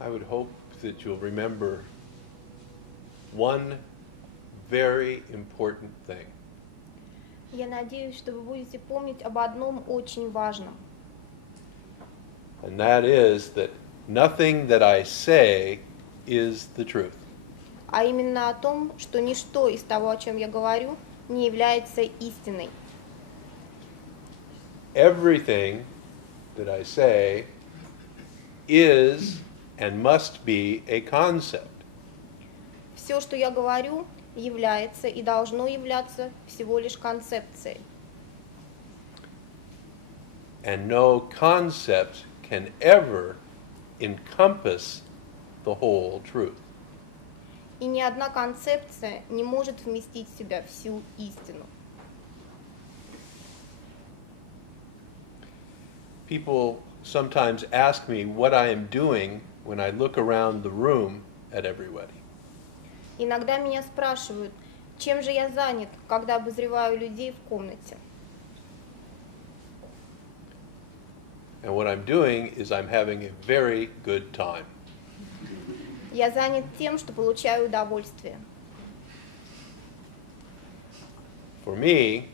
I would hope that you'll remember one very important thing. Я надеюсь, что вы будете помнить об одном очень важном. And that is that nothing that I say is the truth. А именно о том, что ничто из того, о чем я говорю, не является истиной. Everything that I say is and must be a concept. Все, что я говорю, является и должно являться всего лишь концепцией. And no concept can ever encompass the whole truth. И ни одна концепция не может вместить в себя всю истину. People sometimes ask me what I am doing when I look around the room at everybody. Иногда меня спрашивают, чем же я занят, когда обозреваю людей в комнате. And what I'm doing is I'm having a very good time. Я занят тем, что получаю удовольствие. For me,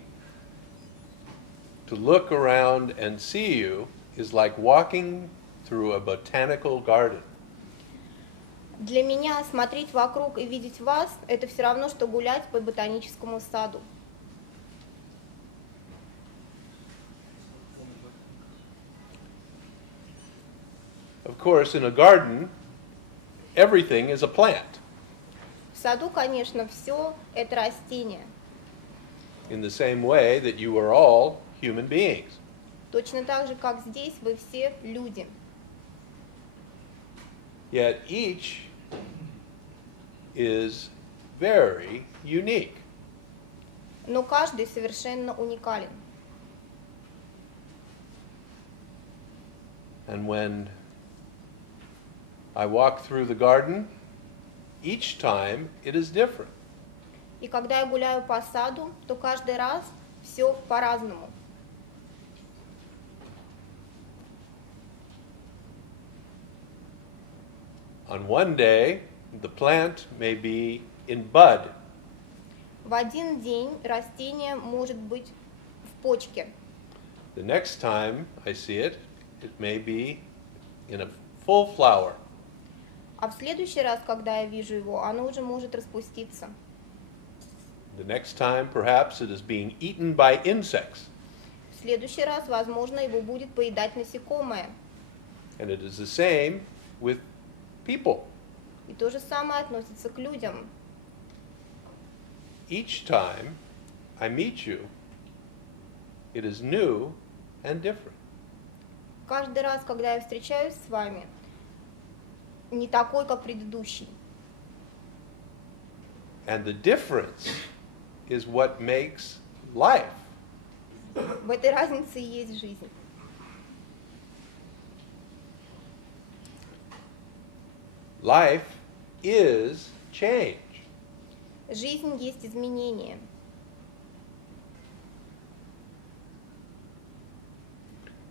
to look around and see you is like walking through a botanical garden. Для меня смотреть вокруг и видеть вас – это все равно, что гулять по ботаническому саду. Of course, in a garden, everything is a plant. В саду, конечно, все это растения. In the same way that you are all human beings. Точно так же, как здесь, вы все люди. Yet each is very unique. Но каждый совершенно уникален. And when I walk through the garden, each time it is different. И когда я гуляю по саду, то каждый раз все по-разному. On one day, the plant may be in bud. В один день растение может быть в почке. The next time I see it, it may be in a full flower. А в следующий раз, когда я вижу его, оно уже может распуститься. The next time, perhaps it is being eaten by insects. В следующий раз, возможно, его будет поедать насекомое. And it is the same with people. И то же самое относится к людям. Each time I meet you, it is new and different. Каждый раз, когда я встречаюсь с вами, не такой, как предыдущий. And the difference is what makes life. В этой разнице и есть жизнь. Life is change. Жизнь есть изменение.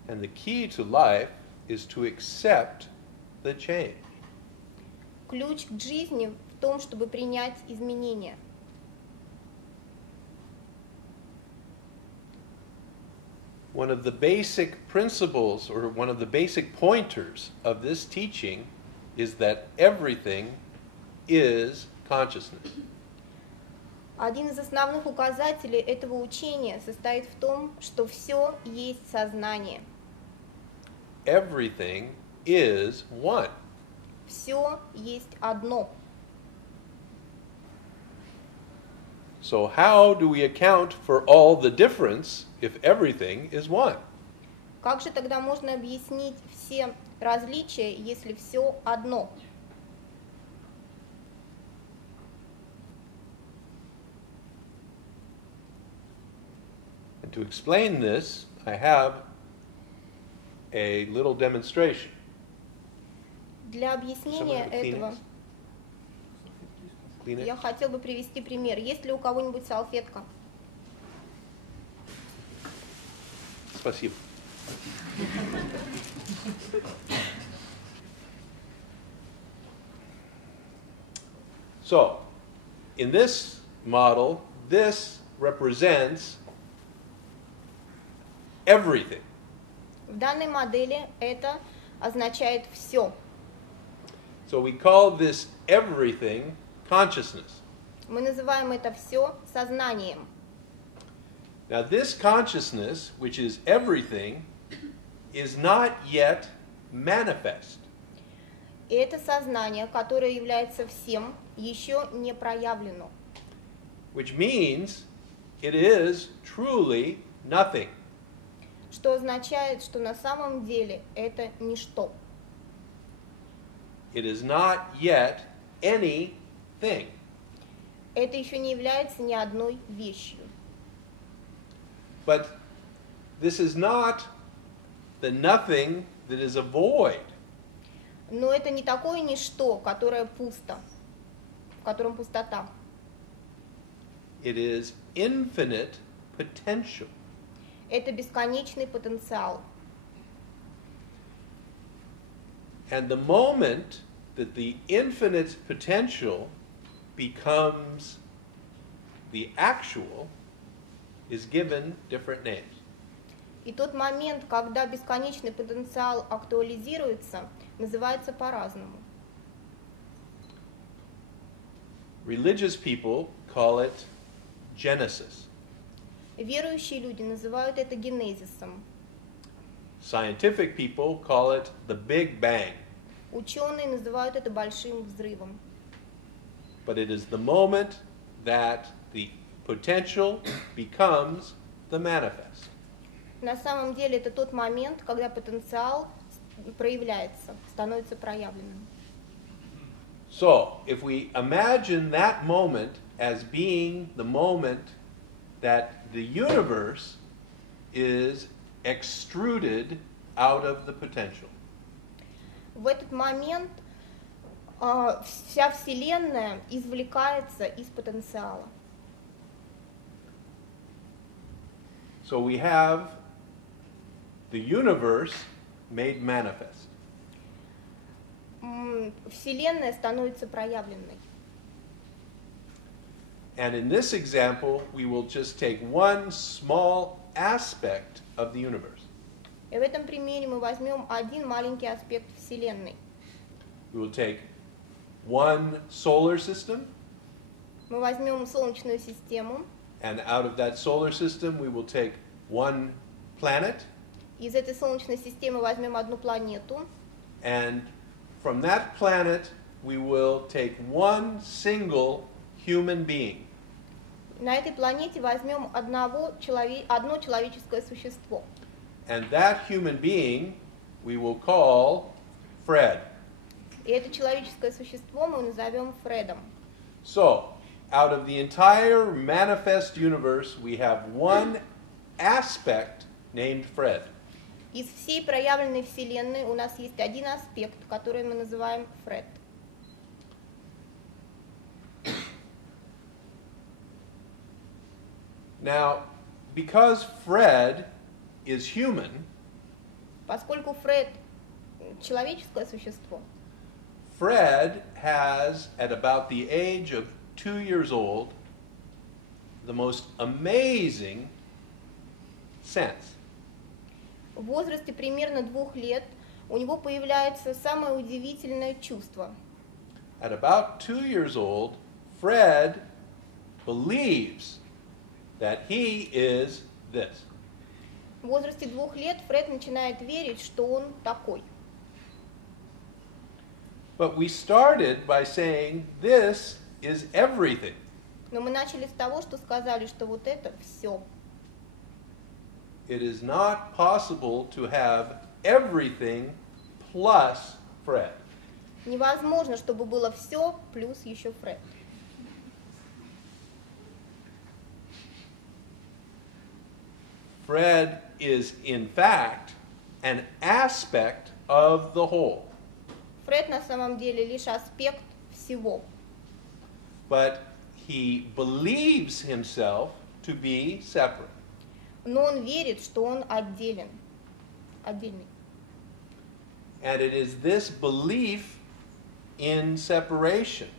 And the key to life is to accept the change. Ключ к жизни в том, чтобы принять изменения. One of the basic principles or one of the basic pointers of this teaching is that everything is consciousness. Один из основных указателей этого учения состоит в том, что все есть сознание. Everything is one. Все есть одно. So how do we account for all the difference if everything is one? Как же тогда можно объяснить все различия, если все одно? And to explain this, I have a little demonstration. Для объяснения этого Kleenex? я хотел бы привести пример. Есть ли у кого-нибудь салфетка? Спасибо. So, in this model, this represents everything. В данной модели это означает все. So we call this everything consciousness. Мы называем это все сознанием. Now this consciousness, which is everything, is not yet manifest. И это сознание, которое является всем, еще не проявлено. Which means it is truly nothing. Что означает, что на самом деле это ничто. It is not yet anything. Это еще не является ни одной вещью. But this is not the nothing that is a void. Но это не такое ничто, которое пусто, в котором пустота. It is infinite potential. Это бесконечный потенциал. And the moment that the infinite potential becomes the actual is given different names. И тот момент, когда бесконечный потенциал актуализируется, называется по-разному. Religious people call it Genesis. Верующие люди называют это генезисом. Scientific people call it the Big Bang. Ученые называют это большим взрывом. But it is the moment that the potential becomes the manifest. На самом деле это тот момент, когда потенциал проявляется, становится проявленным. So, if we imagine that moment as being the moment that the universe is extruded out of the potential. В этот момент вся Вселенная извлекается из потенциала. So we have the universe made manifest. Вселенная становится проявленной. And in this example, we will just take one small aspect of the universe. И в этом примере мы возьмем один маленький аспект Вселенной. We will take one solar system, Мы возьмем Солнечную систему. and out of that solar system, we will take one planet, Из этой Солнечной системы возьмем одну планету. and from that planet, we will take one single human being. На этой планете возьмем одно человеческое существо. And that human being we will call Fred. И это человеческое существо мы назовем Фредом. So, out of the entire manifest universe, we have one aspect named Fred. Из всей проявленной Вселенной у нас есть один аспект, который мы называем Фред. Now, because Fred is human, Поскольку Фред человеческое существо, Fred has, at about the age of 2 years old, the most amazing sense. в возрасте примерно 2 лет у него появляется самое удивительное чувство. At about 2 years old, Fred believes that he is this. В возрасте 2 лет Фред начинает верить, что он такой. But we started by saying this is everything. Но мы начали с того, что сказали, что вот это все. It is not possible to have everything plus Fred. Невозможно, чтобы было все плюс еще Фред. Fred is, in fact, an aspect of the whole. Фред на самом деле лишь аспект всего. But he believes himself to be separate. Но он верит, что он отдельный. And it is this belief in separation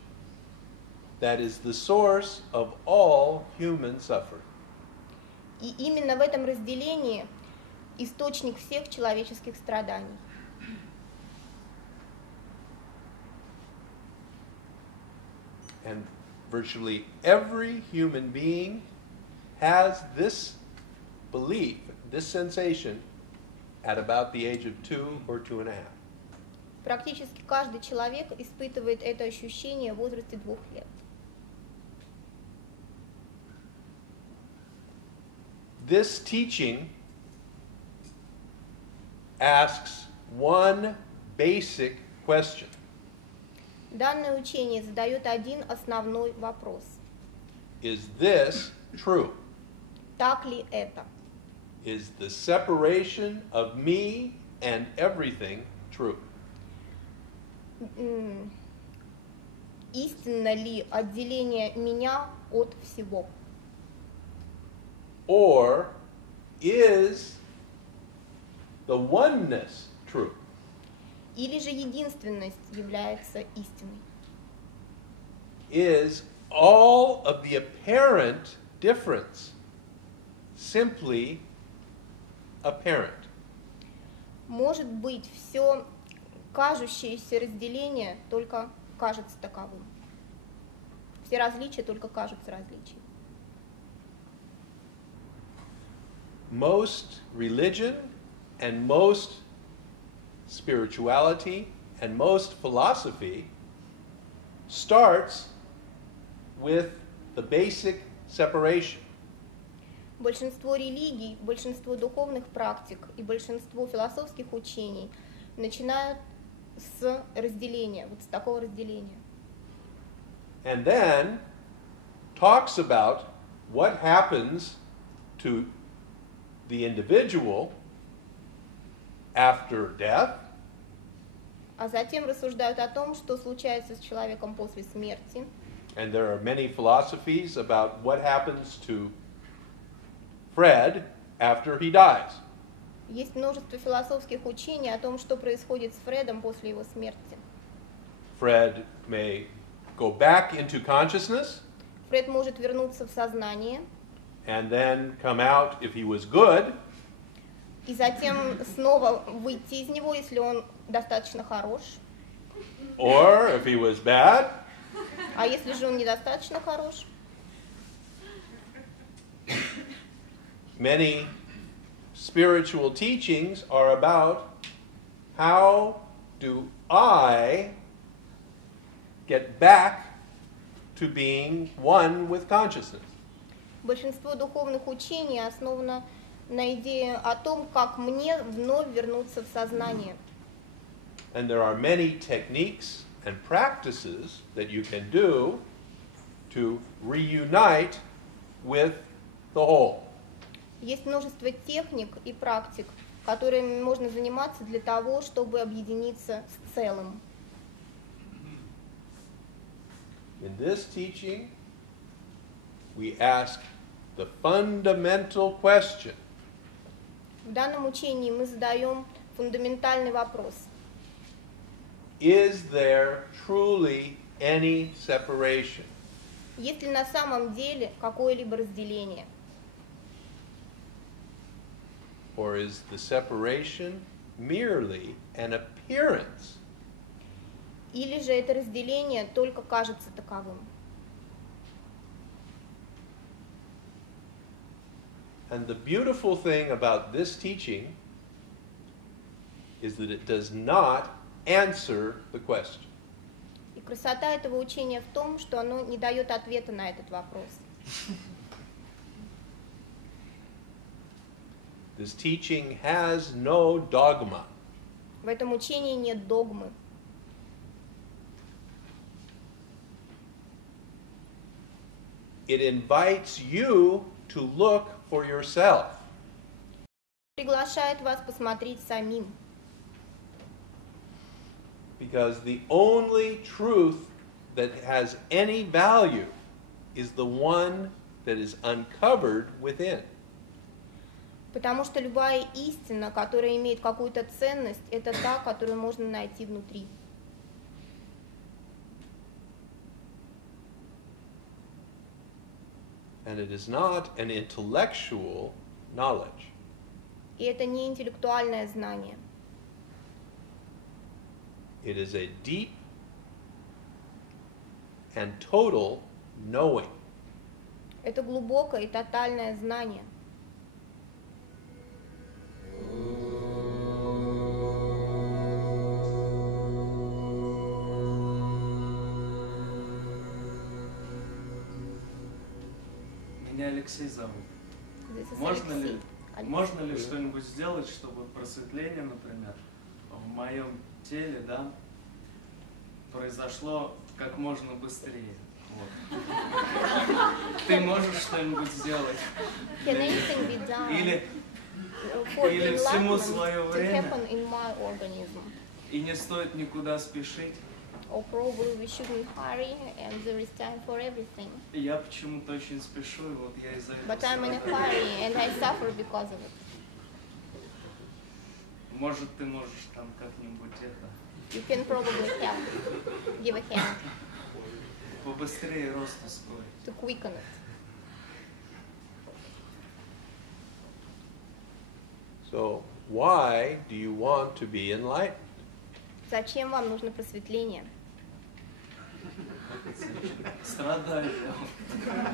that is the source of all human suffering. И именно в этом разделении источник всех человеческих страданий. And virtually every human being has this belief, this sensation, at about the age of 2 or 2.5. Практически каждый человек испытывает это ощущение в возрасте 2 лет. This teaching asks one basic question. Данное учение задает один основной вопрос. Is this true? Так ли это? Is the separation of me and everything true? Истинно ли отделение меня от всего? Or is the oneness true? Или же единственность является истиной? Is all of the apparent difference simply apparent? Может быть, все кажущееся разделение только кажется таковым. Все различия только кажутся различиями. Most religion and most spirituality and most philosophy starts with the basic separation. Большинство религий, большинство духовных практик и большинство философских учений начинают с разделения, вот с такого разделения. And then talks about what happens to the individual after death, А затем рассуждают о том, что случается с человеком после смерти. and there are many philosophies about what happens to Fred after he dies. Есть множество философских учений о том, что происходит с Фредом после его смерти. Fred may go back into consciousness Фред может вернуться в сознание and then come out if he was good, и затем снова выйти из него, если он достаточно хорош. or if he was bad, А если же он недостаточно хорош? many spiritual teachings are about how do I get back to being one with consciousness. Большинство духовных учений основано на идее о том, как мне вновь вернуться в сознание. And there are many techniques and practices that you can do to reunite with the whole. Есть множество техник и практик, которыми можно заниматься для того, чтобы объединиться с целым. In this teaching, we ask the fundamental question: В данном учении мы задаем фундаментальный вопрос. is there truly any separation? Есть ли на самом деле какое-либо разделение? Or is the separation merely an appearance? Или же это разделение только кажется таковым? And the beautiful thing about this teaching is that it does not answer the question. И красота этого учения в том, что оно не дает ответа на этот вопрос. This teaching has no dogma. В этом учении нет догмы. It invites you to look for yourself. Приглашает вас посмотреть самим. Because the only truth that has any value is the one that is uncovered within. Потому что любая истина, которая имеет какую-то ценность, это та, которую можно найти внутри. And it is not an intellectual knowledge. И это не интеллектуальное знание. It is a deep and total knowing. Это глубокое и тотальное знание. Меня Алексей зовут. This is Можно ли, Alexei. можно ли что-нибудь сделать, чтобы просветление, например, в моем теле, да, произошло как можно быстрее? Вот. Ты можешь что-нибудь сделать? Can anything be done Или for или всему enlightenment свое to время, happen in my organism? и не стоит никуда спешить? Or probably we shouldn't hurry and there is time for everything. Я почему-то очень спешу, и вот я из-за этого But I'm in a страдаю. hurry and I suffer because of it. Может, ты можешь там как-нибудь это You can probably help, give a hand побыстрее рост ускорить. to quicken it. So, why do you want to be enlightened? Зачем вам нужно просветление? Страдаю.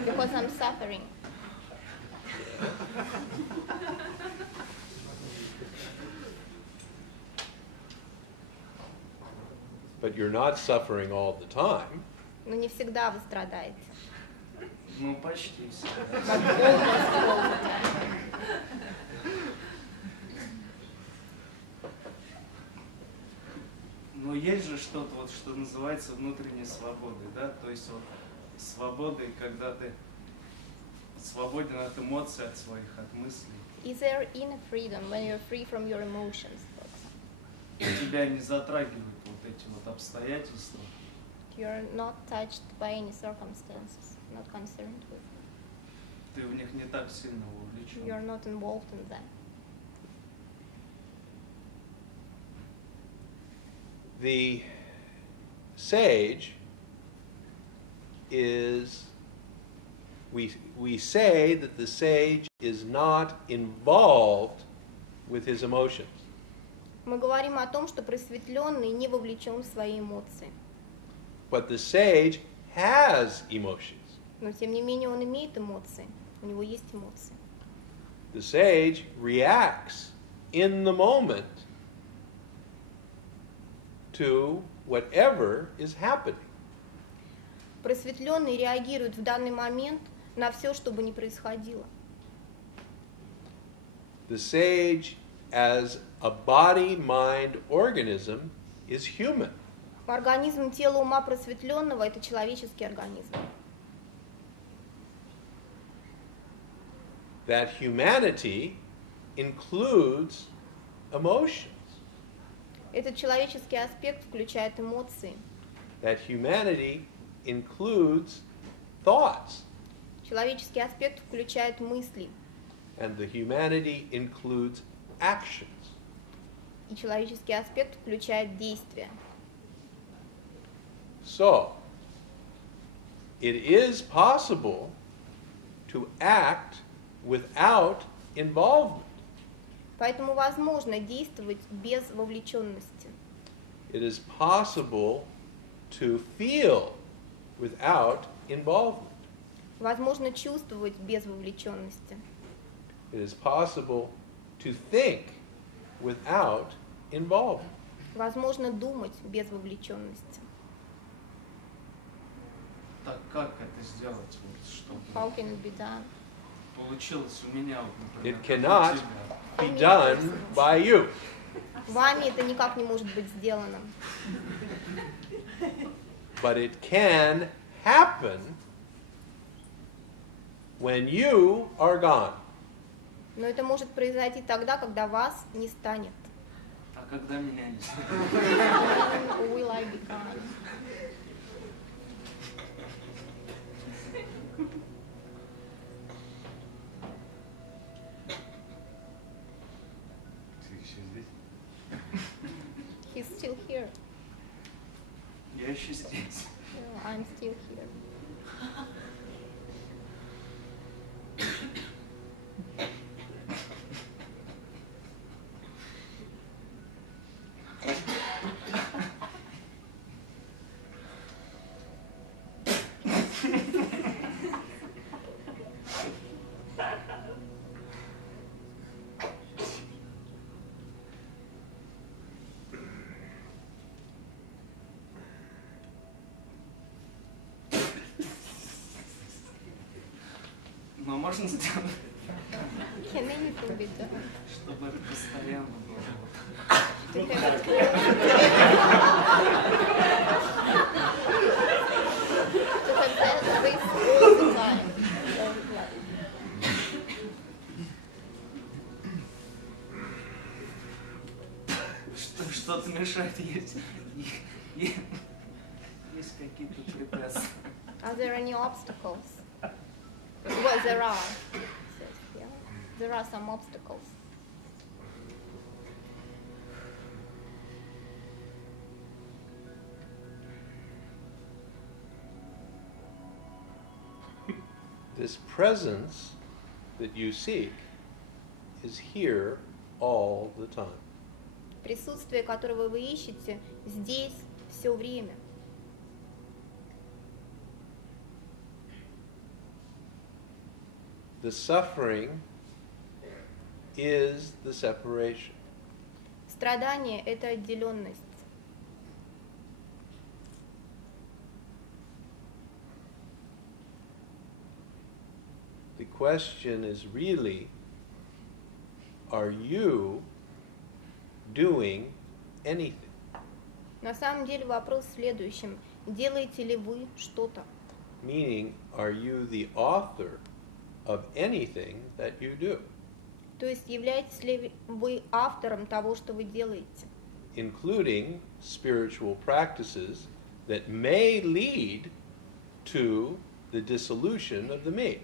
Because I'm suffering. But you're not suffering all the time. Но не всегда вы страдаете. Ну, почти все. But almost all the time. Но есть же что-то, вот, что называется внутренней свободой, да? То есть вот свободой, когда ты свободен от эмоций, от своих, от мыслей. Is there inner freedom when you're free from your emotions? For example? Тебя не затрагивают вот эти вот обстоятельства. You're not touched by any circumstances, not concerned with. Ты в них не так сильно вовлечен. You're not involved in them. The sage is, we say that the sage is not involved with his emotions. Мы говорим о том, что просветленный не вовлечен в свои эмоции. But the sage has emotions. Но тем не менее он имеет эмоции. У него есть эмоции. The sage reacts in the moment to whatever is happening. Просветленный реагирует в данный момент на все, что бы ни происходило. The sage, as a body-mind organism, is human. Организм тела ума просветленного – это человеческий организм. That humanity includes emotions. Этот человеческий аспект включает эмоции. That humanity includes thoughts. Человеческий аспект включает мысли. And the humanity includes actions. И человеческий аспект включает действия. So, it is possible to act without involvement. Поэтому возможно действовать без вовлеченности. It is possible to feel without involvement. Возможно чувствовать без вовлеченности. It is possible to think without involvement. Возможно думать без вовлеченности. Так как это сделать, вот, чтобы How can it be done? получилось у меня, вот, например, It как у cannot тебя? be done by you. Вами это никак не может быть сделано. But it can happen when you are gone. Но это может произойти тогда, когда вас не станет. А когда меня не станет? When will I be gone? Ты еще здесь? He's still here. Я еще здесь. I'm still here. Но можно сделать, Can anything be done? чтобы это постоянно было. To have it clear. To have that this all the time. All the time. Что-то мешает есть. Есть какие-то препятствия. Are there any obstacles? Well, there are. It says here. There are some obstacles. This presence that you seek is here all the time. Присутствие, которого вы ищете, здесь все время. The suffering is the separation. Страдание – это отделенность. The question is really, are you doing anything? На самом деле вопрос в следующем. Делаете ли вы что-то? Meaning, are you the author of anything that you do? То есть являетесь ли вы автором того, что вы делаете? Including spiritual practices that may lead to the dissolution of the me.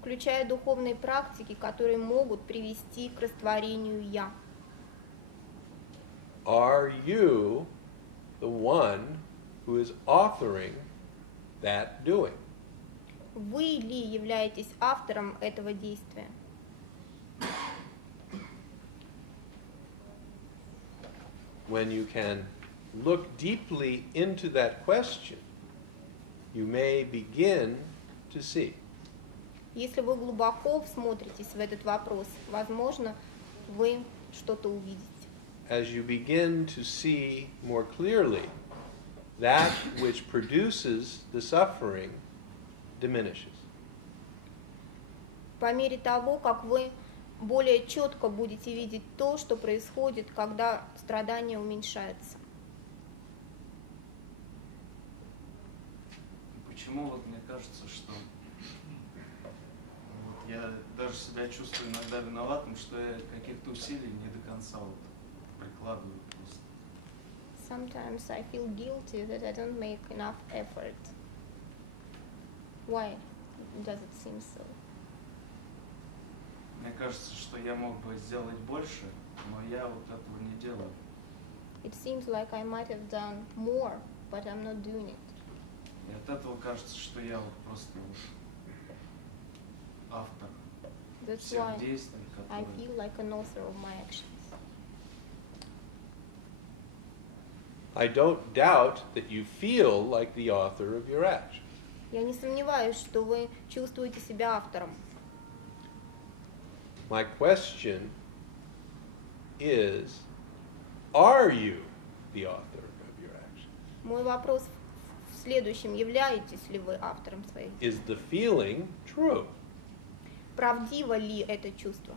Включая духовные практики, которые могут привести к растворению «я». Are you the one who is authoring that doing? Вы ли являетесь автором этого действия? When you can look deeply into that question, you may begin to see. Если вы глубоко всмотритесь в этот вопрос, возможно, вы что-то увидите. As you begin to see more clearly, that which produces the suffering diminishes. По мере того, как вы более четко будете видеть то, что происходит, когда страдание уменьшается. Почему вот мне кажется, что вот я даже себя чувствую иногда виноватым, что я каких-то усилий не до конца вот прикладываю просто. Sometimes I feel guilty that I don't make enough effort. Why does it seem so? Мне кажется, что я мог бы сделать больше, но я вот этого не делаю. It seems like I might have done more, but I'm not doing it. И от этого кажется, что я вот просто вот автор That's всех why действий, I которые... feel like an author of my actions. I don't doubt that you feel like the author of your actions. Я не сомневаюсь, что вы чувствуете себя автором. My question is, are you the author of your actions? Мой вопрос в следующем. Являетесь ли вы автором своих? Is the feeling true? Правдиво ли это чувство?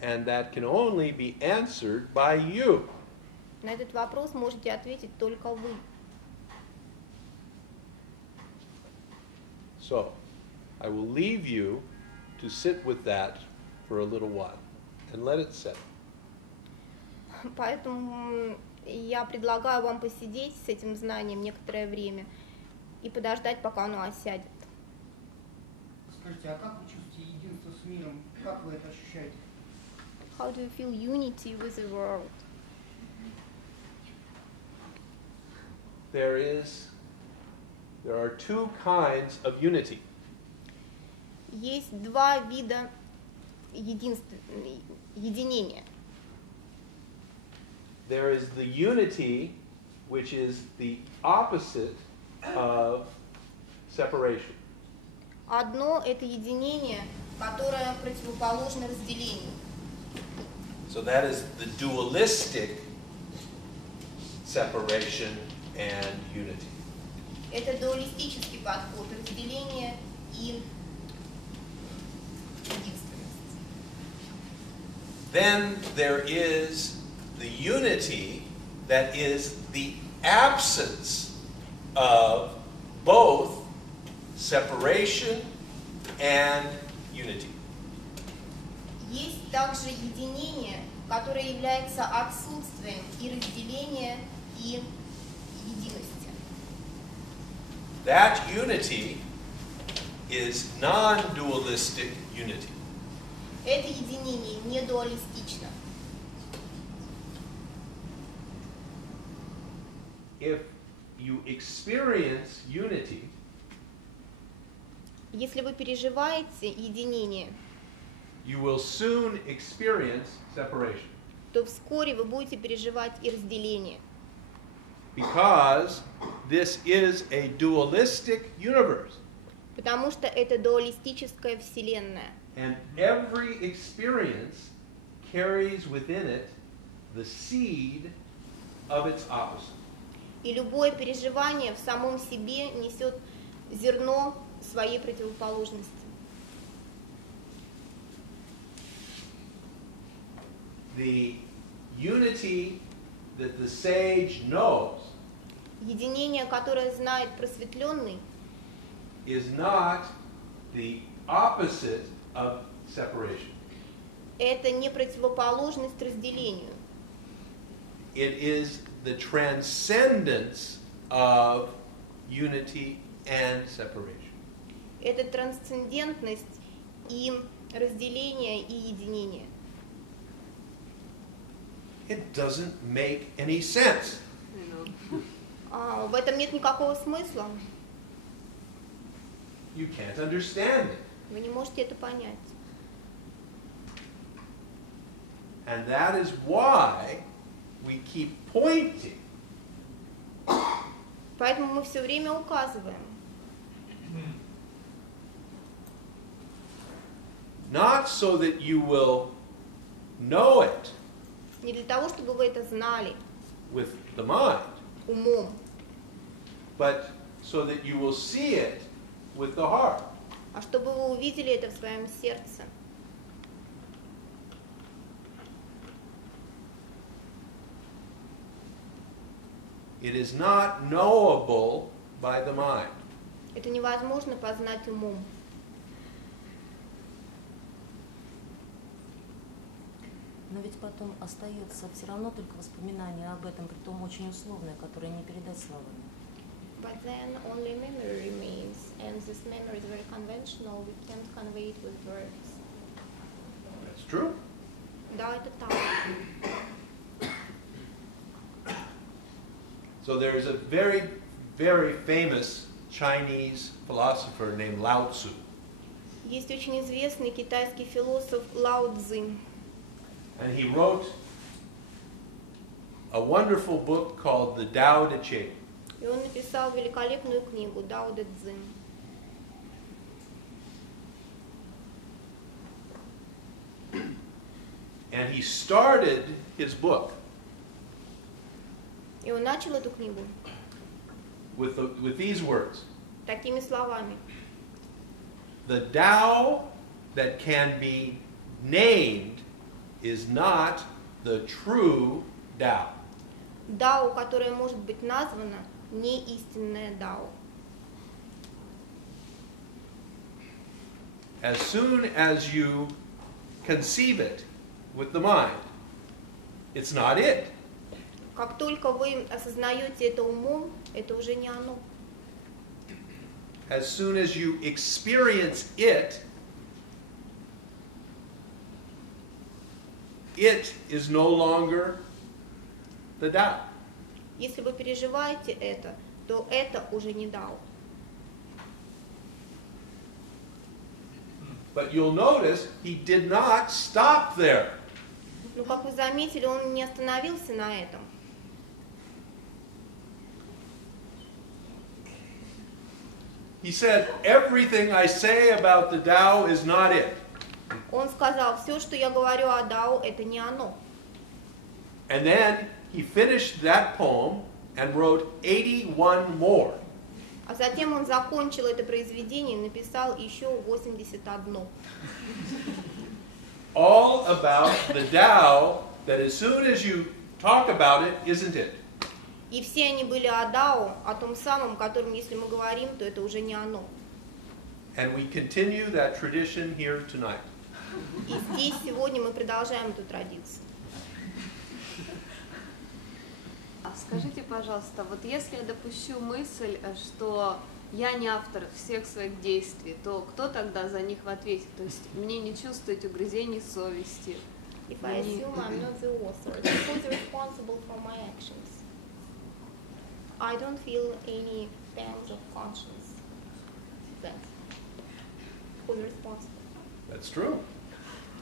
And that can only be answered by you. На этот вопрос можете ответить только вы. So, I will leave you to sit with that for a little while and let it settle. Поэтому я предлагаю вам посидеть с этим знанием некоторое время и подождать, пока оно осядет. Скажите, а как вы чувствуете единство с миром? Как вы это ощущаете? How do you feel unity with the world? There are two kinds of unity. Есть два вида единения. There is the unity which is the opposite of separation. Одно – это единение, которое противоположно разделению. So that is the dualistic separation and unity. Это дуалистический подход, разделение и единственность. Then there is the unity that is the absence of both separation and unity. Есть также единение, которое является отсутствием и разделения, и единости. That unity is non-dualistic unity. Это единение не дуалистично. If you experience unity, Если вы переживаете единение, you will soon experience separation. то вскоре вы будете переживать и разделение. Because this is a dualistic universe. Потому что это дуалистическая вселенная. And every experience carries within it the seed of its opposite. И любое переживание в самом себе несет зерно своей противоположности. The unity that the sage knows Единение, которое знает просветленный, is not the opposite of separation. это не противоположность разделению. It is the transcendence of unity and separation. Это трансцендентность и разделение, и единение. It doesn't make any sense. В этом нет никакого смысла. You can't understand it. Вы не можете это понять. And that is why we keep pointing Поэтому мы все время указываем. not so that you will know it Не для того, чтобы вы это знали with the mind, умом, but so that you will see it with the heart. а чтобы вы увидели это в своем сердце. It is not knowable by the mind. Это невозможно познать умом. Но ведь потом остается все равно только воспоминание об этом, притом очень условное, которое не передать словами. But then only memory remains, and this memory is very conventional, we can't convey it with words. That's true. Да, это так. So there is a very, very famous Chinese philosopher named Lao Tzu. Есть очень известный китайский философ Лао Цзы. And he wrote a wonderful book called The Tao Te Ching. И он написал великолепную книгу Дао Дэ Цзин. And he started his book И он начал эту книгу with these words. такими словами. The Tao that can be named is not the true Tao. Дао, которое может быть названо, не истинное Дао. As soon as you conceive it with the mind, it's not it. Как только вы осознаете это умом, это уже не оно. As soon as you experience it, it is no longer the Tao. Если вы переживаете это, то это уже не Дао. But you'll notice he did not stop there. Но, как вы заметили, он не остановился на этом. He said, everything I say about the Tao is not it. Он сказал, все, что я говорю о Дао, это не оно. And then he finished that poem and wrote 81 more. А затем он закончил это произведение и написал еще 81. All about the Tao that as soon as you talk about it, isn't it? И все они были о Дао, о том самом, котором, если мы говорим, то это уже не оно. And we continue that tradition here tonight. И здесь сегодня мы продолжаем эту традицию. Скажите, пожалуйста, вот если я допущу мысль, что я не автор всех своих действий, то кто тогда за них ответит? То есть мне не чувствовать угрызений совести. If I assume I'm not the author, then who's responsible for my actions? I don't feel any pangs of conscience. Then who's responsible? That's true.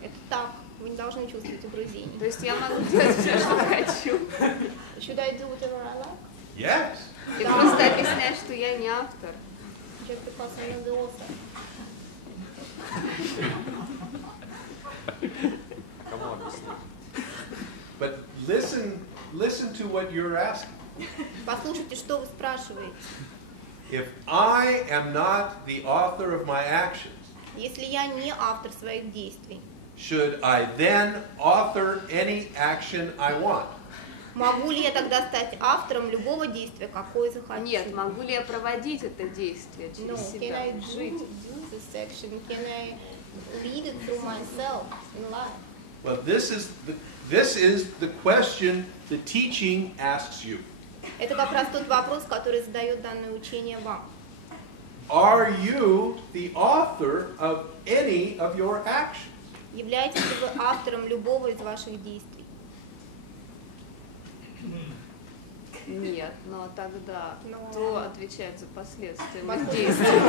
Это так. Вы не должны чувствовать угрызений. То есть я могу делать все, что хочу. Should I do whatever I like? Yes. И просто объяснять, что я не автор. Just because I'm not the author. But listen to what you're asking. Послушайте, что вы спрашиваете. If I am not the author of my actions, Если я не автор своих действий, should I then author any action I want? могу ли я тогда стать автором любого действия, какое захочу? Нет, могу ли я проводить это действие No, через can себя, I do жить? this action? Can I lead it through myself in life? Well, this is the question the teaching asks you. Это как раз тот вопрос, который задает данное учение вам. Are you the author of any of your actions? Являетесь ли вы автором любого из ваших действий? Нет, но тогда Но- кто отвечает за последствия Возможно, моих действий?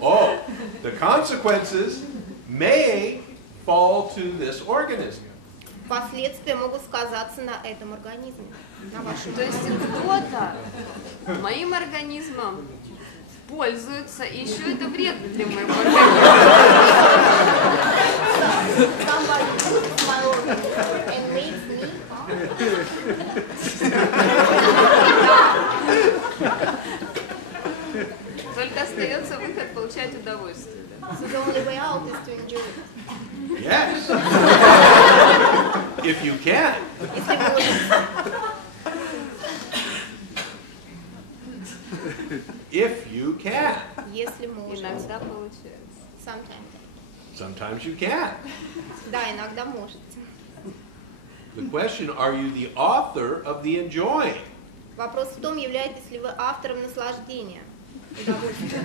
Oh, the consequences may fall to this organism. Последствия могут сказаться на этом организме, на вашем. То есть кто-то моим организмом пользуется, и еще это вредно для моего организма. Somebody puts my organism and makes me Только остается выход получать удовольствие. Да? So the only way out is to enjoy it. Yes. If you can. Если можете. If you can. Если можете. Иногда получается. Sometimes you can. Да, иногда можете. The question, are you the author of the enjoying? Вопрос в том, являетесь ли вы автором наслаждения, удовольствия.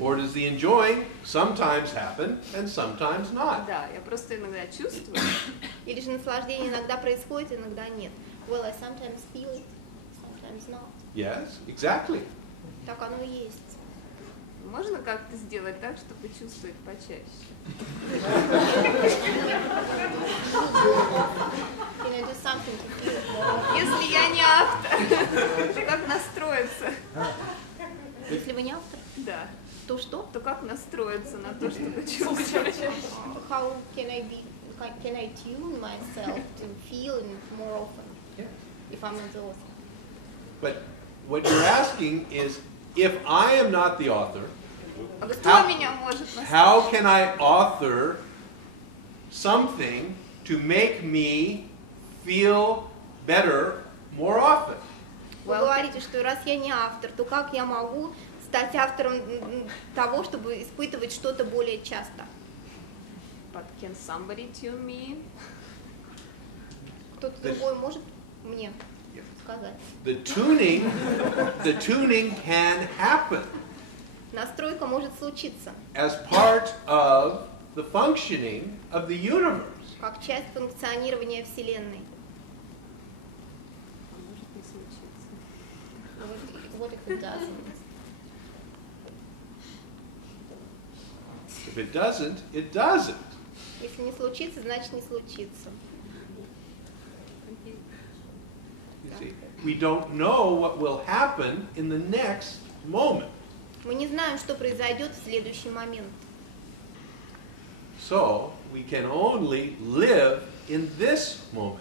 Or does the enjoying sometimes happen and sometimes not? Да, я просто иногда чувствую. Или же наслаждение иногда происходит, иногда нет. Well, I sometimes feel it, sometimes not. Yes, exactly. Так оно и есть. Можно как-то сделать так, чтобы чувствовать почаще? Can I do something to feel it more? Если я не автор, то как настроиться? Если вы не автор, Да. то что? То как настроиться на то, чтобы чувствовать? How can I tune myself to feel it more often if I'm not the author? But what you're asking is, if I am not the author, А кто меня может how настроить? can I author something to make me feel better more often? Вы говорите, что раз я не автор, то как я могу стать автором того, чтобы испытывать что-то более часто? But can somebody tune me? Кто-то другой может мне сказать? The tuning can happen Настройка может случиться as part of the functioning of the universe. как часть функционирования Вселенной. А может не случиться. Вот if it doesn't. If it doesn't, it doesn't. Если не случится, значит не случится. You see, we don't know what will happen in the next moment. Мы не знаем, что произойдет в следующий момент. So we can only live in this moment.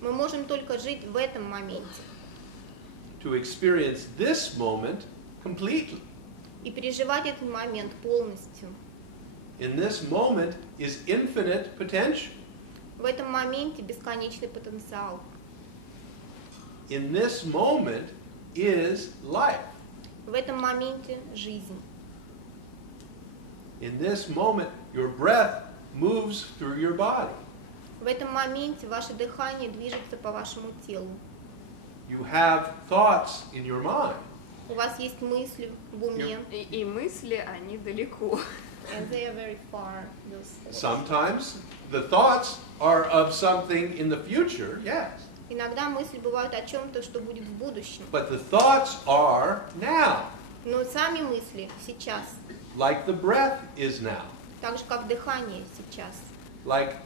Мы можем только жить в этом моменте. to experience this moment completely. И переживать этот момент полностью. In this moment is infinite potential. В этом моменте бесконечный потенциал. In this moment is life. В этом моменте жизнь. In this moment, your breath moves through your body. В этом моменте ваше дыхание движется по вашему телу. You have thoughts in your mind. У вас есть мысли в уме. И мысли, они далеко. And they are very far, those thoughts. Sometimes the thoughts are of something in the future, yes. Иногда мысли бывают о чем-то, что будет в будущем. But the thoughts are now, Но сами мысли сейчас. like the breath is now, Так же, как дыхание сейчас. like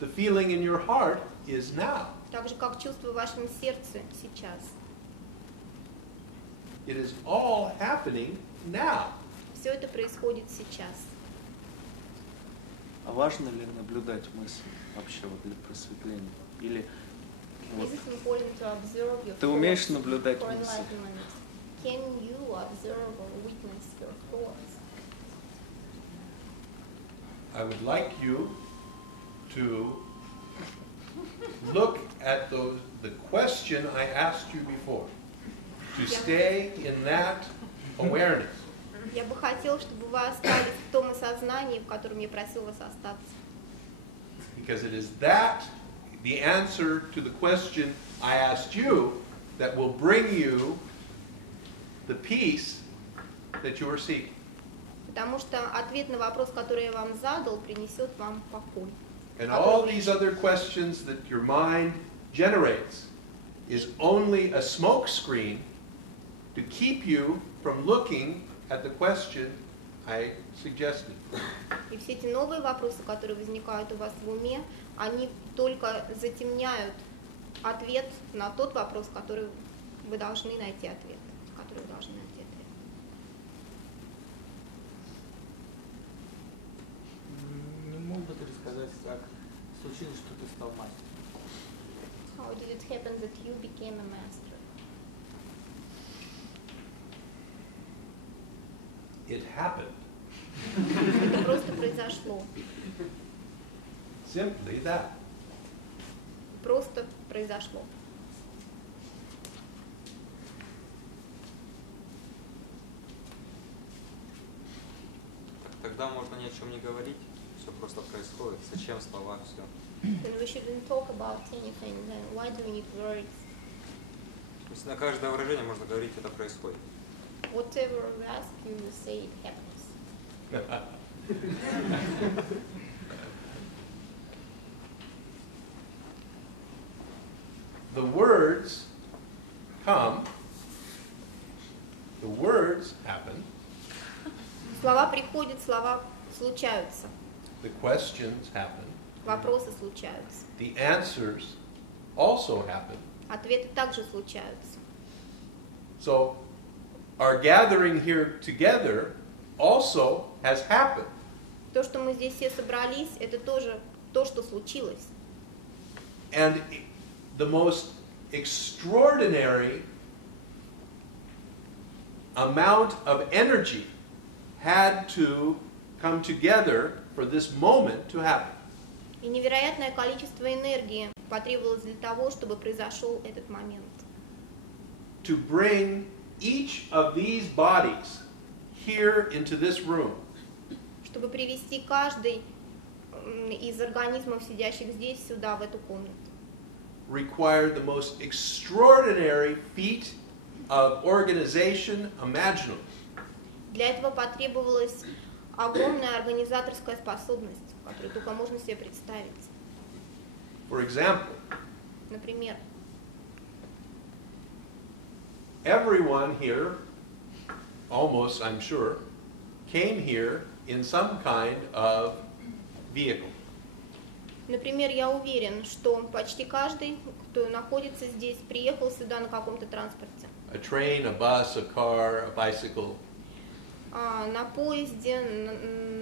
the feeling in your heart is now. Так же, как чувство в вашем сердце сейчас. It is all happening now. Все это происходит сейчас. А важно ли наблюдать мысли вообще вот для просветления? Или вот, Is it important to observe your ты умеешь thoughts наблюдать for мысли? enlightenment? Can you observe or witness your thoughts? I would like you to look at the question I asked you before, to stay in that awareness. Я бы хотела, чтобы вы остались в том осознании, в котором я просил вас остаться. Because it is that, the answer to the question I asked you, that will bring you the peace that you are seeking. Потому что ответ на вопрос, который я вам задал, принесет вам покой. And all these other questions that your mind generates is only a smoke screen to keep you from looking at the question I suggested. И все эти новые вопросы, которые возникают у вас в уме, они только затемняют ответ на тот вопрос, который вы должны найти ответ. Который вы должны найти ответ. Не мог бы ты рассказать, как случилось, что ты стал мастером? How did it happen that you became a master? It happened. Это просто произошло. Simply that. Просто произошло. Тогда можно ни о чем не говорить, все просто происходит. Зачем слова, все. Then we shouldn't talk about anything. Then why do we need words? То есть на каждое выражение можно говорить, это происходит. Whatever we ask you, you say it happens. The words come, the words happen, Слова приходят, слова случаются. the questions happen, Вопросы случаются. the answers also happen. Ответы также случаются. So our gathering here together also has happened. То, что мы здесь все собрались, это тоже то, что случилось. And the most extraordinary amount of energy had to come together for this moment to happen. И невероятное количество энергии потребовалось для того, чтобы произошел этот момент. To bring each of these bodies here into this room Чтобы привести каждый из организмов, сидящих здесь, сюда, в эту комнату. required the most extraordinary feat of organization imaginable. Для этого потребовалась огромная организаторская способность, которую только можно себе представить. For example, Например, everyone here, almost I'm sure, came here in some kind of vehicle. например, я уверен, что почти каждый, кто находится здесь, приехал сюда на каком-то транспорте. A train, a bus, a car, a bicycle. На поезде,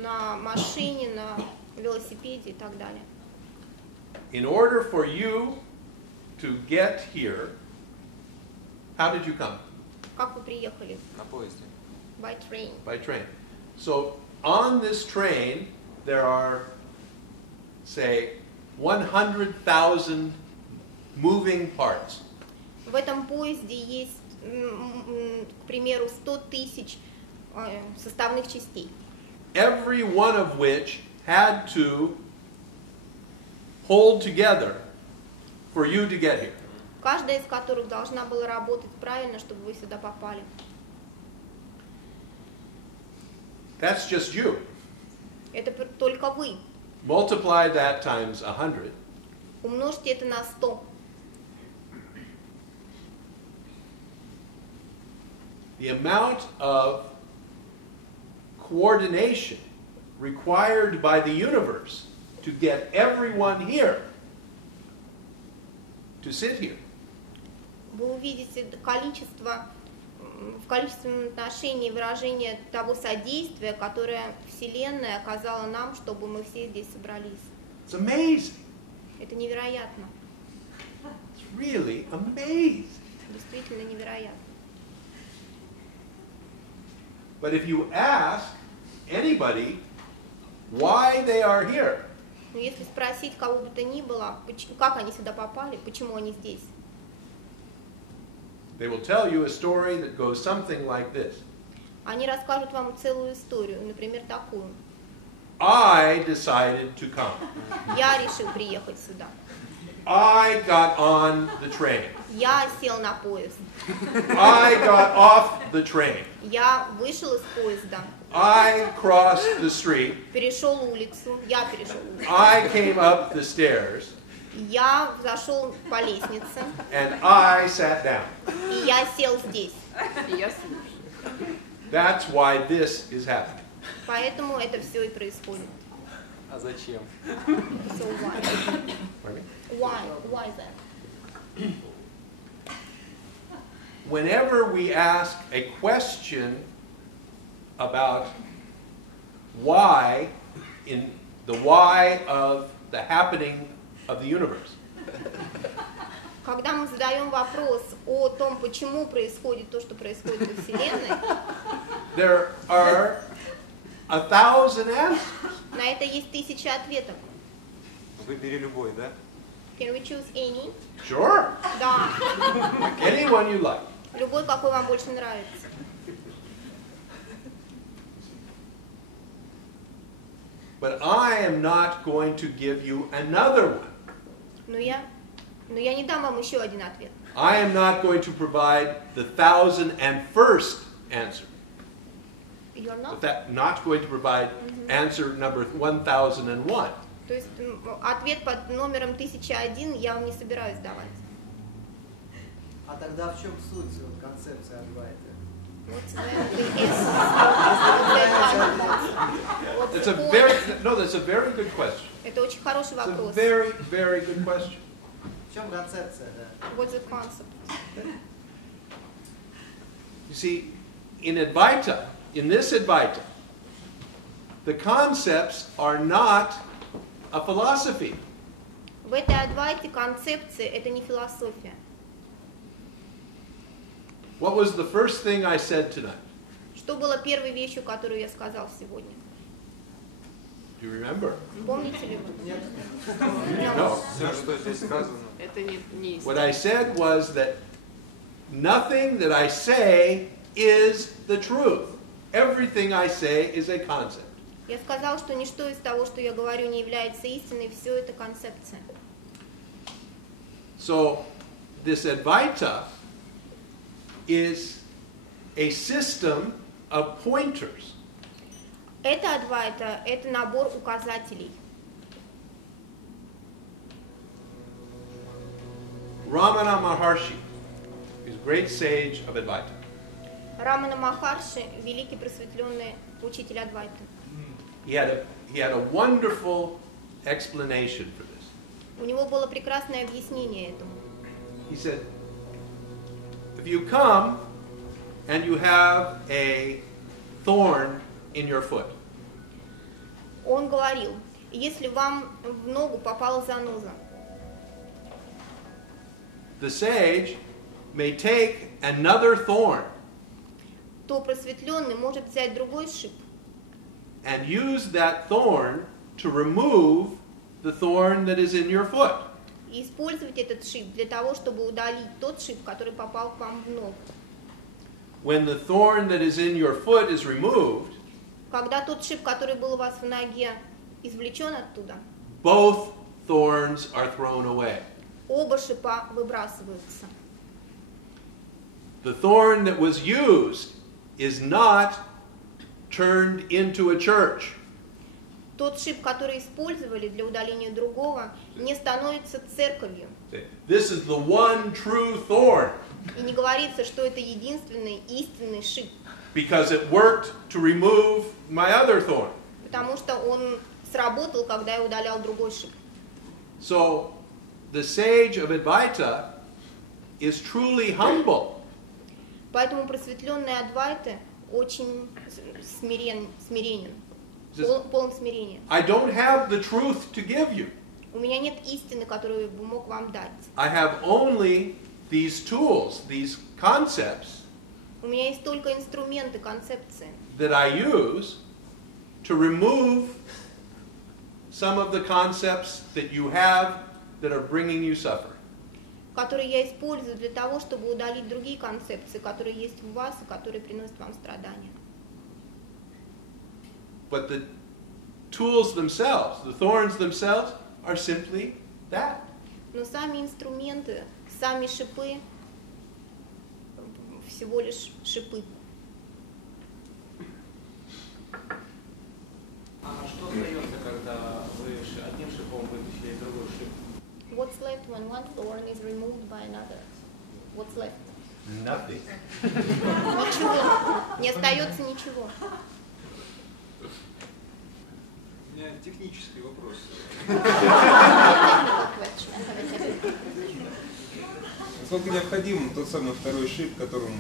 на машине, на велосипеде и так далее. In order for you to get here, How did you come? Как вы приехали? На поезде. By train. By train. So on this train, there are, say, 100,000 moving parts. В этом поезде есть, к примеру, 100 тысяч составных частей. Every one of which had to hold together for you to get here. Каждая из которых должна была работать правильно, чтобы вы сюда попали. That's just you. Это только вы. Multiply that times 100. Умножьте это на 100. The amount of coordination required by the universe to get everyone here to sit here. Вы увидите количество, в количественном отношении выражение того содействия, которое Вселенная оказала нам, чтобы мы все здесь собрались. It's amazing. Это невероятно. It's really amazing. Действительно невероятно. But if you ask anybody why they are here, Но если спросить кого бы то ни было, как они сюда попали, почему они здесь, they will tell you a story that goes something like this. они расскажут вам целую историю, например, такую. I decided to come. Я решил приехать сюда. I got on the train. Я сел на поезд. I got off the train. Я вышел из поезда. I crossed the street. Перешел улицу. Я перешел улицу. I came up the stairs. Я зашел по лестнице. And I sat down. И я сел здесь. Я слушаю. That's why this is happening. Поэтому это все и происходит. А зачем? So why? Pardon me? Why that? Whenever we ask a question about why, in the why of the happening of the universe, Когда мы задаем вопрос о том, почему происходит то, что происходит во Вселенной, there are 1,000 answers. на это есть 1000 ответов. Выбери любой, да? Can we choose any? Sure. Да. Anyone you like. Любой, какой вам больше нравится. But I am not going to give you another one. Но я не дам вам еще один ответ. I am not going to provide the 1,001st answer. You're not? Not going to provide answer number 1,001. То есть ответ под номером 1001 я вам не собираюсь давать. А тогда в чем суть концепции Advaita? What's the essence? It's a that's a very good question. Это очень хороший It's a вопрос. very, very good question. В чем концепция, да? What's the concept? You see, in this Advaita, the concepts are not a philosophy. В этой Адвайте концепции это не философия. What was the first thing I said tonight? Что было первой вещью, которую я сказал сегодня? Do you remember? Помните ли вы? Нет. No. Все, что здесь сказано. Это не What I said was that nothing that I say is the truth. Everything I say is a concept. Я сказал, что ничто из того, что я говорю, не является истиной, все это концепция. So, this Advaita is a system of pointers. Это Адвайта, это набор указателей. Ramana Maharshi is a great sage of Advaita. Рамана Махарши, великий просветленный учитель Адвайты. He had a wonderful explanation for this. У него было прекрасное объяснение этому. He said, if you come and you have a thorn in your foot, Он говорил, если вам в ногу попала заноза, the sage may take another thorn то просветленный может взять другой шип and use that thorn to remove the thorn that is in your foot. и использовать этот шип для того, чтобы удалить тот шип, который попал к вам в ногу. When the thorn that is in your foot is removed, Когда тот шип, который был у вас в ноге, извлечен оттуда, both thorns are thrown away. оба шипа выбрасываются. The thorn that was used is not turned into a church. Тот шип, который использовали для удаления другого, не становится церковью. This is the one true thorn И не говорится, что это единственный истинный шип, because it worked to remove my other thorn. потому что он сработал, когда я удалял другой шип. So the sage of Advaita is truly humble. Поэтому просветленный Адвайта очень смиренен, полон смирения. I don't have the truth to give you. У меня нет истины, которую бы мог вам дать. I have only these tools, these concepts У меня есть только инструменты, концепции, that I use to remove some of the concepts that you have that are bringing you suffering. которые я использую для того, чтобы удалить другие концепции, которые есть у вас и которые приносят вам страдания. But the tools themselves, the thorns themselves, are simply that. Но сами инструменты, сами шипы, всего лишь шипы. А что остается, когда вы одним шипом вытащили другой шип? What's left when one thorn is removed by another? What's left? Nothing. Ничего. Не остается ничего. У меня технический вопрос. Насколько необходим тот самый второй шип, которым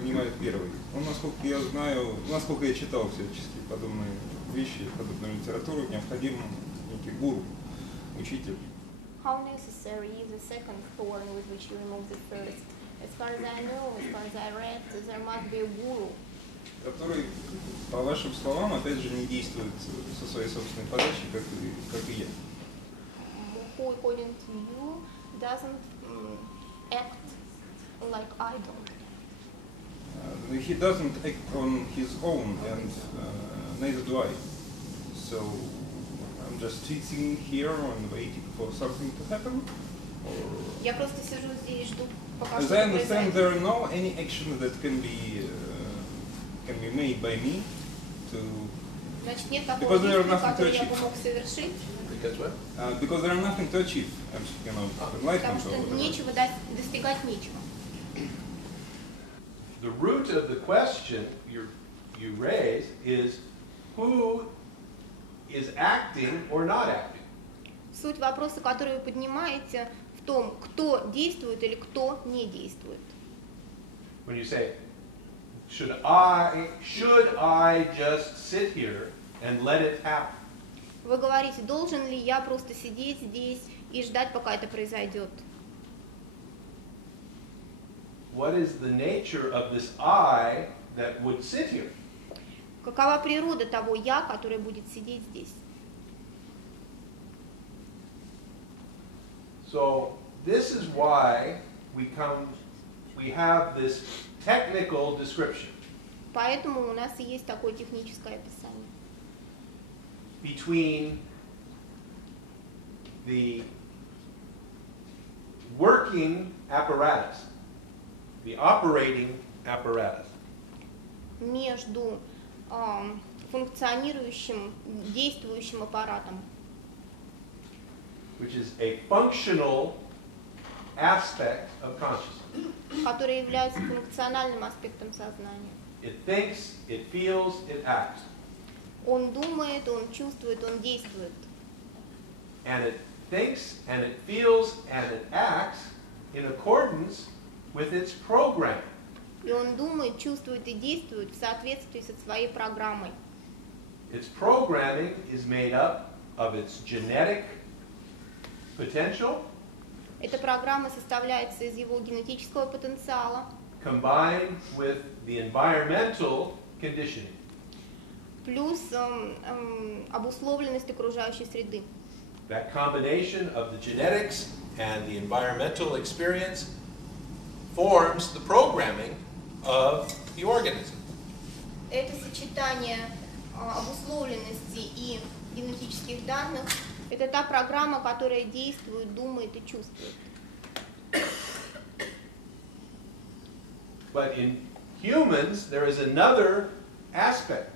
занимает первый? Он, насколько я знаю, насколько я читал всячески подобные вещи, подобную литературу, необходим некий гуру, учитель. How necessary is the second thorn with which you remove the first? As far as I know, as far as I read, there must be a guru. Который, по вашим словам, опять же, не действует со своей собственной подачей, как и я. Who, according to you, doesn't act like I don't. He doesn't act on his own, and neither do I. So I'm just sitting here and waiting for something to happen. Я просто сижу здесь и жду, пока As что-то I understand, произойдет. there are no any actions that can be made by me to Значит, нет такого Because there are действия, nothing to которое я achieve. бы мог совершить, because there are nothing to achieve. I'm speaking of потому enlightenment что or whatever. нечего достигать нечего. The root of the question you raise is who is acting or not acting. Суть вопроса, который вы поднимаете, в том, кто действует или кто не действует. When you say, should I just sit here and let it happen? Вы говорите, должен ли я просто сидеть здесь и ждать, пока это произойдет? What is the nature of this I that would sit here? Какова природа того «я», который будет сидеть здесь? So this is why we have this technical description Поэтому у нас и есть такое техническое описание. between the working apparatus, the operating apparatus, Между функционирующим, действующим аппаратом, which is a functional aspect of consciousness. который является функциональным аспектом сознания. It thinks, it feels, it acts. Он думает, он чувствует, он действует. And it thinks, and it feels, and it acts in accordance with its program. И он думает, чувствует и действует в соответствии со своей программой. Its programming is made up of its genetic potential Эта программа составляется из его генетического потенциала, combined with the environmental conditioning. плюс обусловленность окружающей среды. That combination of the genetics and the environmental experience forms the programming of the organism. Это сочетание обусловленности и генетических данных – это та программа, которая действует, думает и чувствует. But in humans, there is another aspect.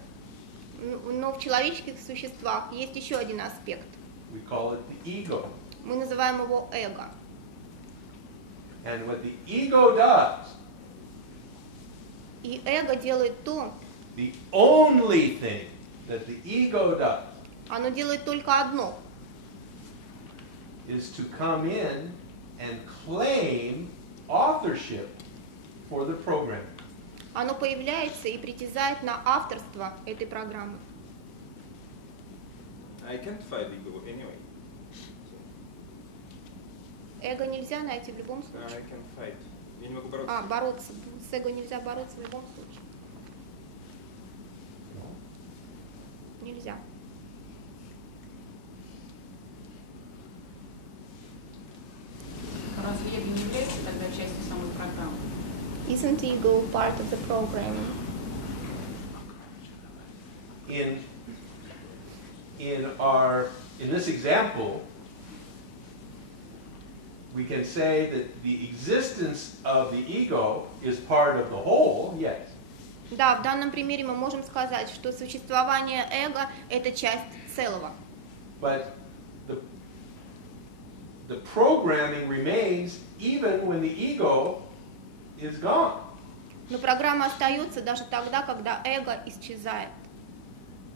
Но в человеческих существах есть еще один аспект. We call it the ego. Мы называем его эго. And what the ego does, И эго делает то, the only thing that the ego does, оно делает только одно. is to come in and claim authorship for the program. Оно появляется и притязает на авторство этой программы. I can't fight ego anyway. Эго нельзя найти в любом So I случае. can fight. Я не могу бороться. Бороться. С эго нельзя бороться в любом случае. Нельзя. Разве эго не является тогда частью самой программы? Isn't ego part of the program? In this example, we can say that the existence of the ego is part of the whole, yes. Да, в данном примере мы можем сказать, что существование эго – это часть целого. But the programming remains even when the ego is gone. Но программа остается даже тогда, когда эго исчезает.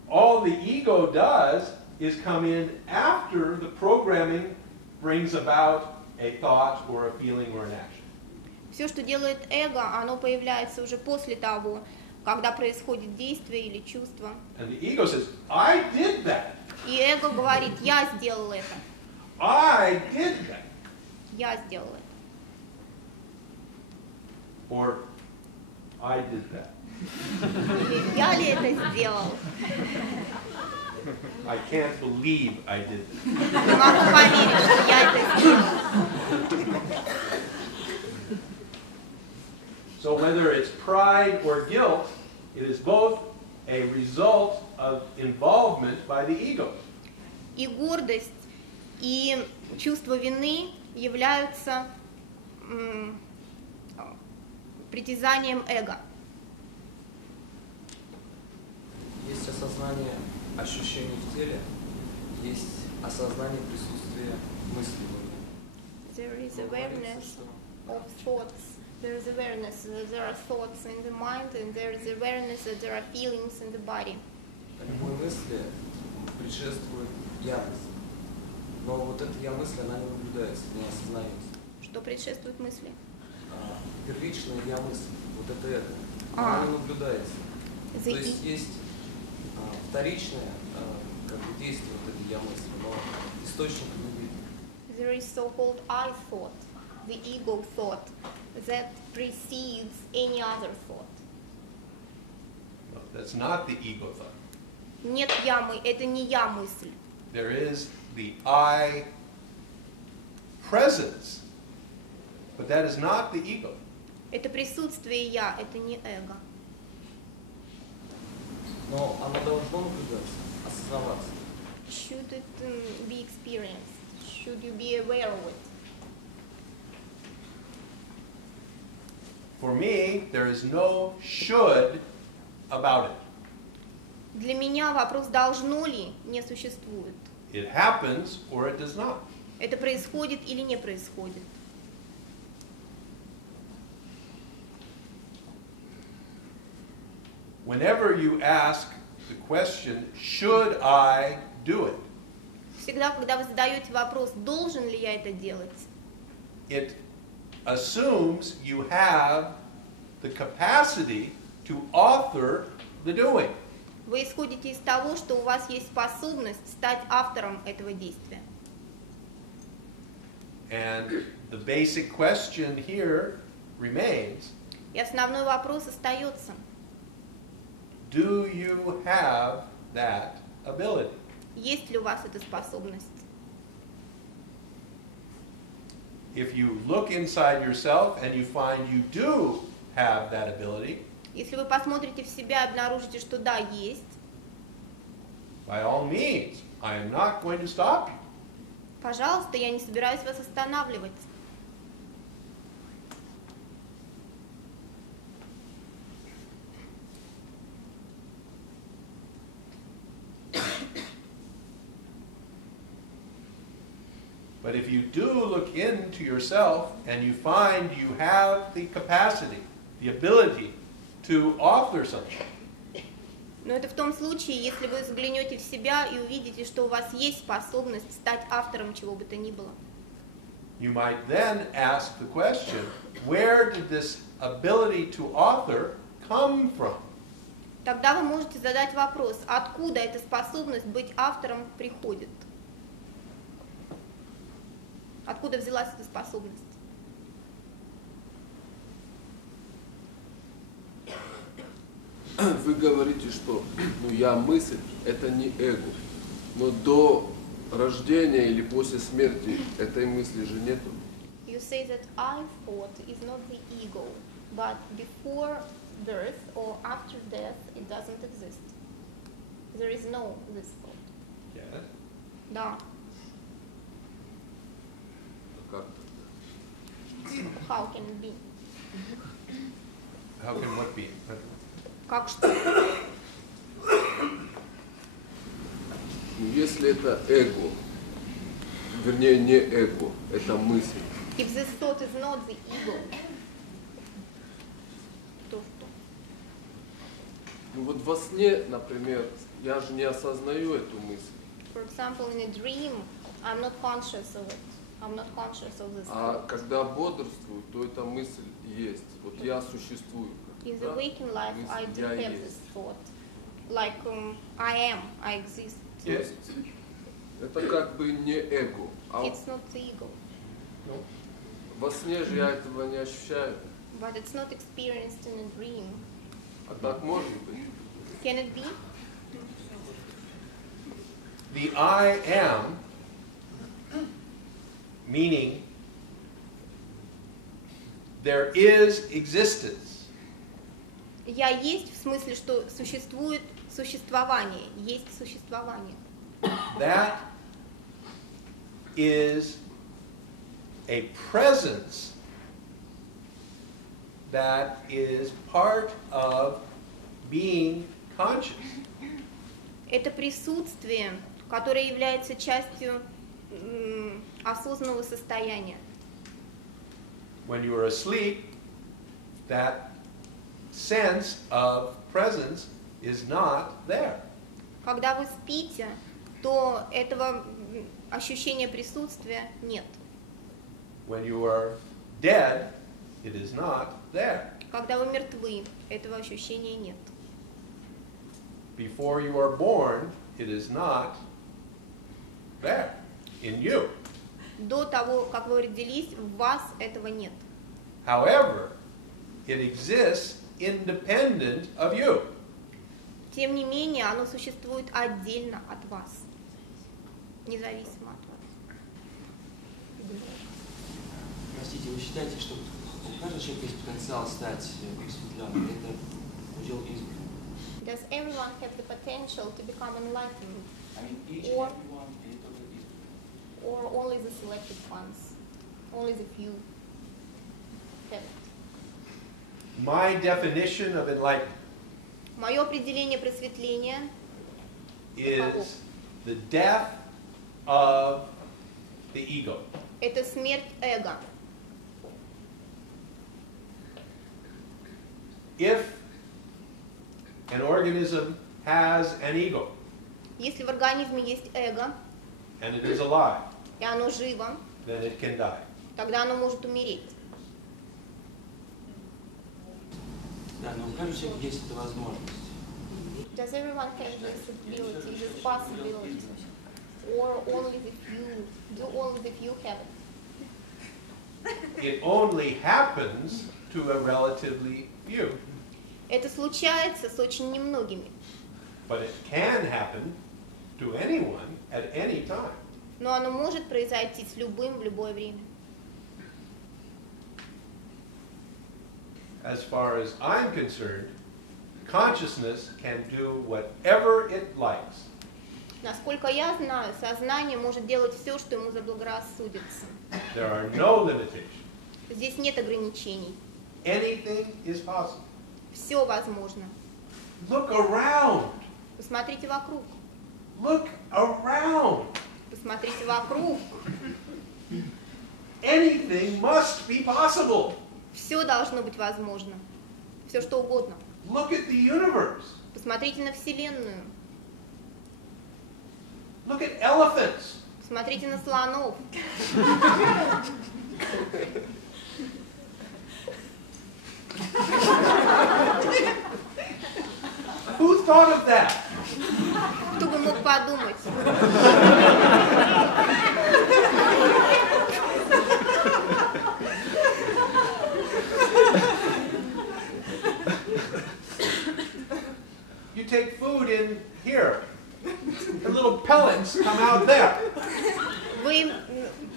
All the ego does is come in after the programming brings about a thought or a feeling or an action. Все, что делает эго, оно появляется уже после того, когда происходит действие или чувство. And the ego says, I did that. И эго говорит: я сделал это, I did that. я сделал это. Or I did that. Или я ли это сделал? I can't believe I did that. Не могу поверить, что я это сделал. So whether it's pride or guilt, it is both a result of involvement by the ego. И гордость, и чувство вины являются притязанием эго. Есть осознание ощущений в теле, есть осознание присутствия мыслей. There is awareness of thoughts. There is awareness that there are thoughts in the mind, and there is awareness that there are feelings in the body. Любой мысли предшествует ярость. Но вот эта я мысль, она не наблюдается, не осознается. Что предшествует мысли? Первичная я мысль, вот это, она не наблюдается. То есть вторичное как бы действие вот этой я мысли, но источник не видно. There is so-called I thought, the ego thought, that precedes any other thought. No, that's not the ego thought. Нет это не я мысль. There is the I presence, but that is not the ego. Это присутствие я, это не эго. Но оно должно наблюдаться, осознаваться. Should it be experienced? Should you be aware of it? For me, there is no should about it. Для меня вопрос «должно ли» не существует. It happens or it does not. Это происходит или не происходит. Whenever you ask the question, should I do it? Всегда, когда вы задаете вопрос «должен ли я это делать?», It assumes you have the capacity to author the doing. вы исходите из того, что у вас есть способность стать автором этого действия. And the basic question here remains, И основной вопрос остается. do you have that ability? Есть ли у вас эта способность? If you look inside yourself and you find you do have that ability, Если вы посмотрите в себя и обнаружите, что да, есть, by all means, I am not going to stop you. пожалуйста, я не собираюсь вас останавливать. But if you do look into yourself and you find you have the capacity, the ability to author something, Но это в том случае, если вы заглянете в себя и увидите, что у вас есть способность стать автором чего бы то ни было. you might then ask the question, where did this ability to author come from? Тогда вы можете задать вопрос, откуда эта способность быть автором приходит? Откуда взялась эта способность? Вы говорите, что я мысль, это не эго. Но до рождения или после смерти этой мысли же нету. You say that I thought is not the ego, but before birth or after death it doesn't exist. There is no this thought. Yes. Да. Как? How can it be? How can what be? Как что? Если это эго, вернее не эго, это мысль. If this thought is not the ego, то что? Вот во сне, например, я же не осознаю эту мысль. For example, in a dream, I'm not conscious of it. I'm not conscious of this А thought. когда бодрствую, то эта мысль есть. Вот я существую. In the waking life, I do Я have есть. this thought. Like, I am, I exist. То есть это как бы не эго. А It's not the ego. во сне же я этого не ощущаю. But it's not experienced in a dream. А так может быть? Can it be? The I am, meaning there is existence. Я есть в смысле, что существует существование, есть существование. That is a presence that is part of being conscious. Это присутствие, которое является частью осознанного состояния. When you are asleep, that sense of presence is not there. Когда вы спите, то этого ощущения присутствия нет. When you are dead, it is not there. Когда вы мертвы, этого ощущения нет. Before you are born, it is not there in you. До того, как вы родились, в вас этого нет. However, it exists independent of you. Тем не менее, оно существует отдельно от вас, независимо от вас. Простите, вы считаете, что у каждого человека есть потенциал стать просветленным? Это удел избранных? Does everyone have the potential to become enlightened? I mean, each and Or- everyone, или только избранные? Or only the selected ones? Only the few have it? My definition of enlightenment Мое определение просветления is the death of the ego. – это смерть эго. If an organism has an ego Если в организме есть эго, and it is alive, и оно живо, then it can die. тогда оно может умереть. Да, но у каждого человека есть эта возможность. Does everyone have this ability, this possibility? Or only the few, do only the few have it? it only happens to a relatively few. Это случается с очень немногими. But it can happen to anyone at any time. Но оно может произойти с любым в любое время. As far as I'm concerned, consciousness can do whatever it likes. Насколько я знаю, сознание может делать все, что ему заблагорассудится. There are no limitations. Здесь нет ограничений. Anything is possible. Все возможно. Look around. Посмотрите вокруг. Look around. Посмотрите вокруг. Anything must be possible. Все должно быть возможно. Все что угодно. Look at the universe. Посмотрите на Вселенную. Look at elephants. Посмотрите на слонов. Who thought of that? Кто бы мог подумать? You take food in here, and little pellets come out there. Вы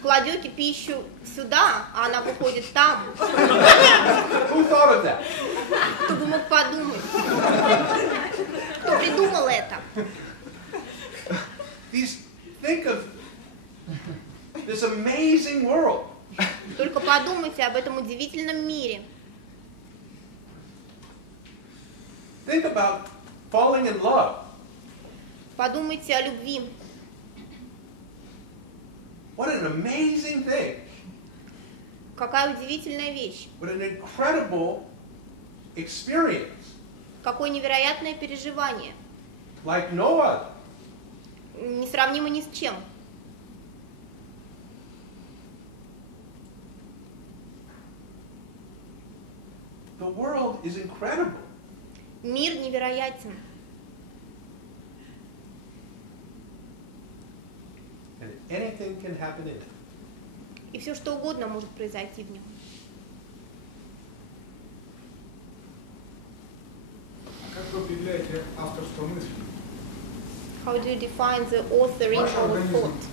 кладете пищу сюда, а она выходит там. Who thought of that? Кто бы мог подумать? Кто придумал это? Think of this amazing world. Только подумайте об этом удивительном мире. Think about falling in love. Подумайте о любви. What an amazing thing. Какая удивительная вещь. What an incredible experience. Какое невероятное переживание. Like no other. Несравнимо ни с чем. The world is incredible. Мир невероятен. And anything can happen in it. И все что угодно может произойти в нем. Как вы определяете авторство мысли? How do you define the authoring Ваш of a организм thought?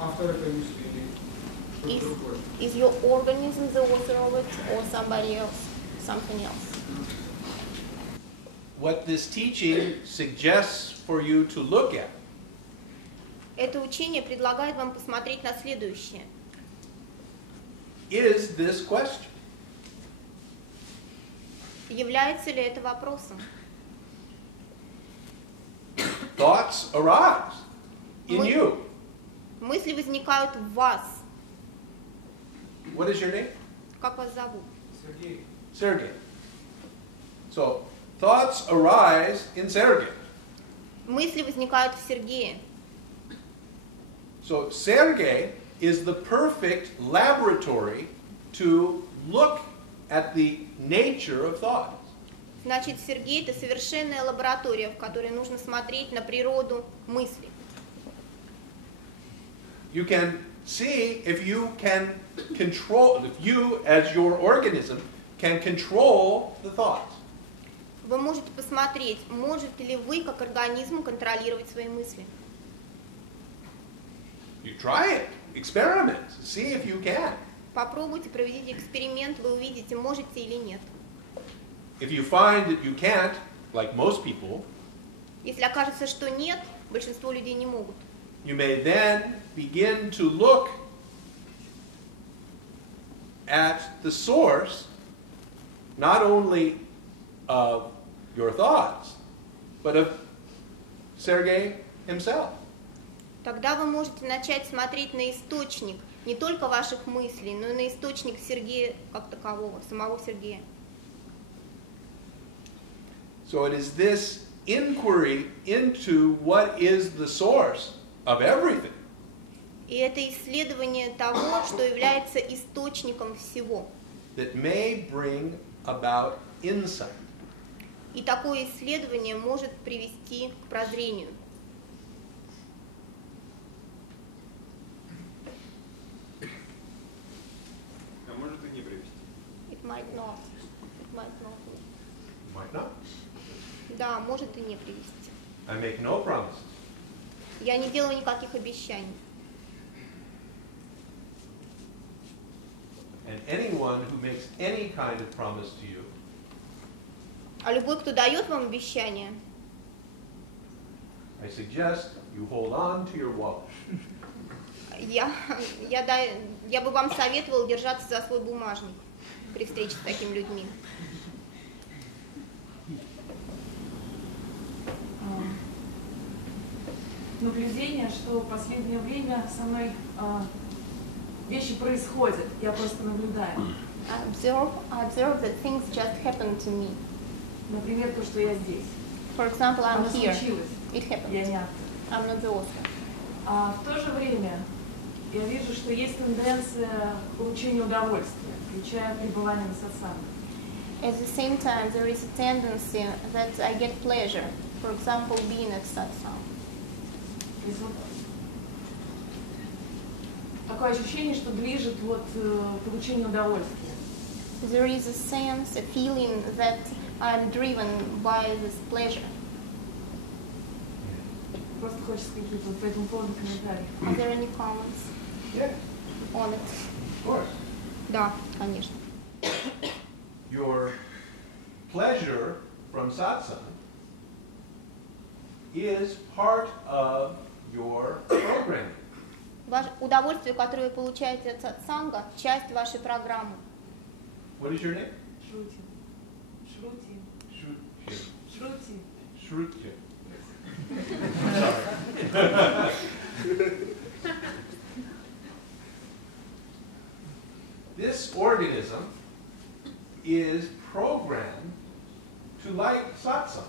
автор этой мысли или что-то другое? Is your organism the author of it or somebody else, something else? What this teaching suggests for you to look at Это учение предлагает вам посмотреть на следующее. is this question. Является ли это вопросом? Thoughts arise in you. Мысли возникают в вас. What is your name? Как вас зовут? Сергей. Sergey. So, thoughts arise in Sergey. Мысли возникают в Сергее. So, Sergey is the perfect laboratory to look at the nature of thought. Значит, Сергей – это совершенная лаборатория, в которой нужно смотреть на природу мысли. You can see if you can control, if you as your organism can control the thoughts. Вы можете посмотреть, можете ли вы, как организм, контролировать свои мысли. You try it, experiment, see if you can. Попробуйте, проведите эксперимент, вы увидите, можете или нет. If you find that you can't, like most people, Если окажется, что нет, большинство людей не могут. you may then begin to look at the source, not only of your thoughts, but of Sergey himself. Тогда вы можете начать смотреть на источник не только ваших мыслей, но и на источник Сергея как такового, самого Сергея. So it is this inquiry into what is the source of everything И это исследование того, что является источником всего. that may bring about insight. И такое исследование может привести к прозрению. А might not. Might not. Might not. Да, может и не привести. I make no promises. Я не делаю никаких обещаний. And anyone who makes any kind of promise to you, А любой, кто дает вам обещание, I suggest you hold on to your wallet. я бы вам советовала держаться за свой бумажник при встрече с такими людьми. Наблюдение, что в последнее время со мной вещи происходят, я просто наблюдаю. I observe that things just happen to me. Например, то, что я здесь. For example, I'm Оно here. случилось. It happened. Я не автор. I'm not the author. А в то же время я вижу, что есть тенденция к получению удовольствия, включая пребывание на сатсанге. At the same time, there is a tendency that I get pleasure. For example, being at satsang. То есть вот такое ощущение, что движет вот получение удовольствия. There is a sense, a feeling that I'm driven by this pleasure. Просто хочется какие-то вот по этому поводу комментарии. Are there any comments on it? Of course. Да, конечно. Your pleasure from satsang is part of your programming. Ваше удовольствие, которое вы получаете от сатсанга, часть вашей программы. What is your name? Шрути. Шрути. Shruti. Шрути. Shruti. Sorry. This organism is programmed to like satsang.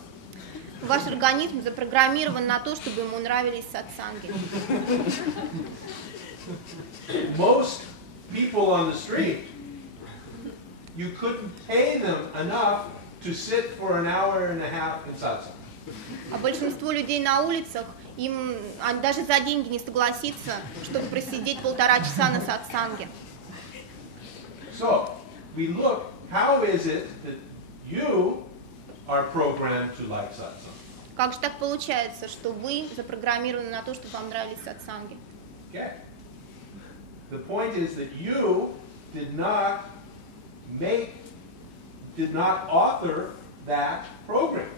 Ваш организм запрограммирован на то, чтобы ему нравились сатсанги. Most people on the street, you couldn't pay them enough to sit for an hour and a half in satsang. А большинство людей на улицах, им даже за деньги не согласится, чтобы просидеть 1,5 часа на сатсанге. So, we look, how is it that you are programmed to like satsang? Как же так получается, что вы запрограммированы на то, чтобы вам нравились сатсанги? Okay. The point is that you did not author that program.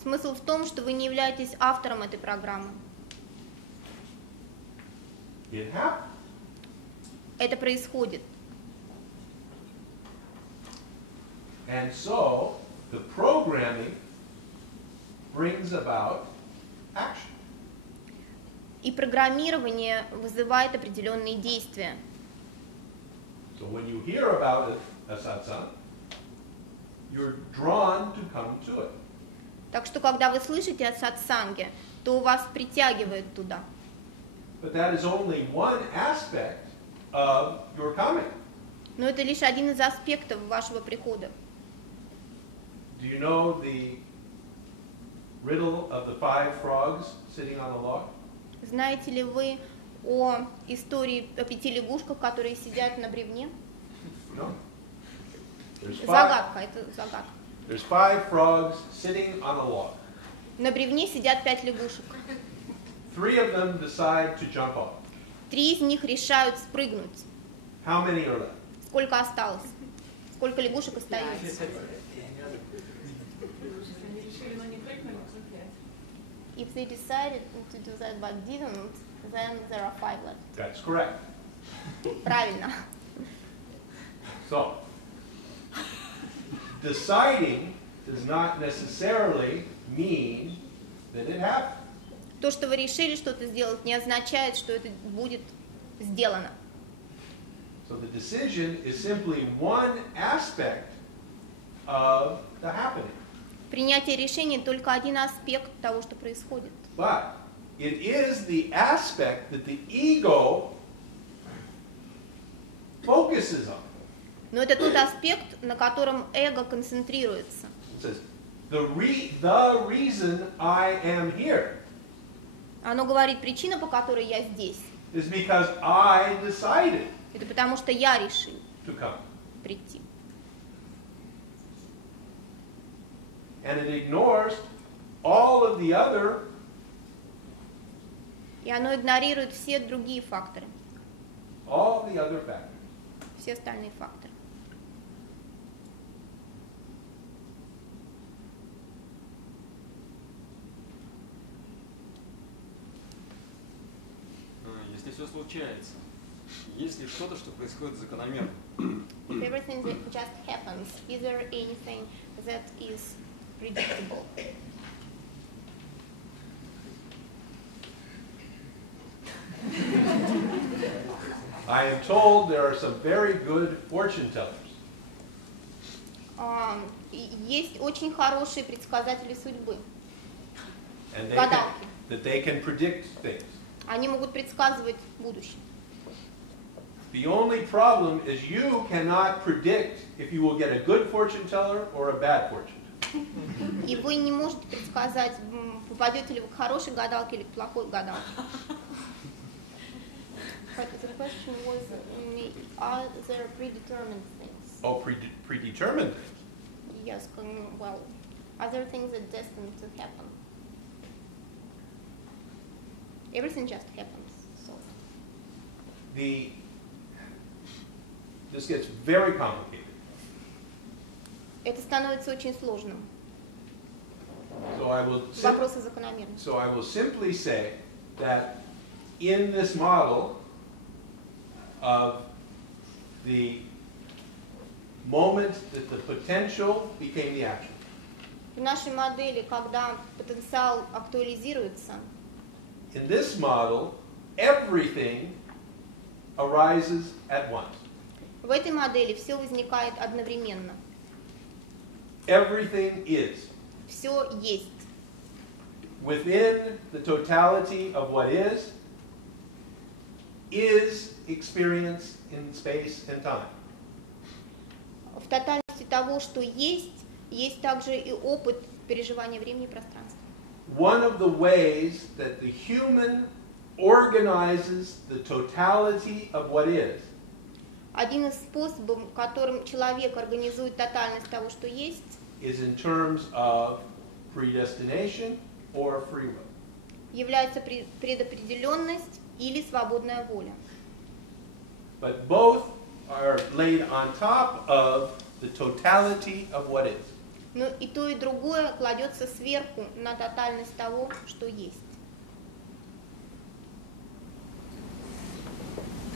Смысл в том, что вы не являетесь автором этой программы. It happened. Это происходит. And so, the programming brings about action. И программирование вызывает определенные действия. So when you hear about a satsang, you're drawn to come to it. Так что, когда вы слышите о сатсанге, то вас притягивает туда. But that is only one aspect of your coming. Но это лишь один из аспектов вашего прихода. Do you know the riddle of the 5 frogs sitting on a log? Знаете ли вы о истории о 5 лягушках, которые сидят на бревне? No. Загадка, это загадка. There's 5 frogs sitting on a log. На бревне сидят 5 лягушек. 3 of them decide to jump off. 3 из них решают спрыгнуть. How many are left? Сколько осталось? Сколько лягушек остается? If they decided to do that but didn't, then there are 5 left. That's correct. Правильно. So, deciding does not necessarily mean that it happened. То, что вы решили что-то сделать, не означает, что это будет сделано. So the decision is simply one aspect of the happening. Принятие решения только один аспект того, что происходит. But it is the aspect that the ego focuses on. Но это тот аспект, на котором эго концентрируется. It says, the reason I am here Оно говорит, причина, по которой я здесь, is because I decided это потому что я решил to come. прийти. and it ignores all of the other. И оно игнорирует все другие факторы. All the other factors. Все остальные факторы. Если все случается, есть ли что-то, что происходит закономерно? If everything that just happens, is there anything that is predictable? I am told there are some very good fortune tellers. Есть очень хорошие предсказатели судьбы. And Гадалки. that they can predict things. Они могут предсказывать будущее. The only problem is you cannot predict if you will get a good fortune teller or a bad fortune teller. И вы не можете предсказать, попадете ли вы к хорошей гадалке или к плохой гадалке. But the question was, are there predetermined things? Oh, predetermined things? Yes, well, are there things that are destined to happen? Everything just happens. So. This gets very complicated. Это становится очень сложным. So I will Вопросы закономерны. So I will simply say that in this model of the moment that the potential became the action. В нашей модели, когда потенциал актуализируется, in this model, everything arises at once. В этой модели все возникает одновременно. Everything is. Все есть. Within the totality of what is experience in space and time. В тотальности того, что есть также и опыт переживания времени и пространства. One of the ways that the human organizes the totality of what is. Один из способов, которым человек организует тотальность того, что есть, is in terms of predestination or free will. Является предопределенность или свободная воля. But both are laid on top of the totality of what is. Но и то, и другое кладется сверху на тотальность того, что есть.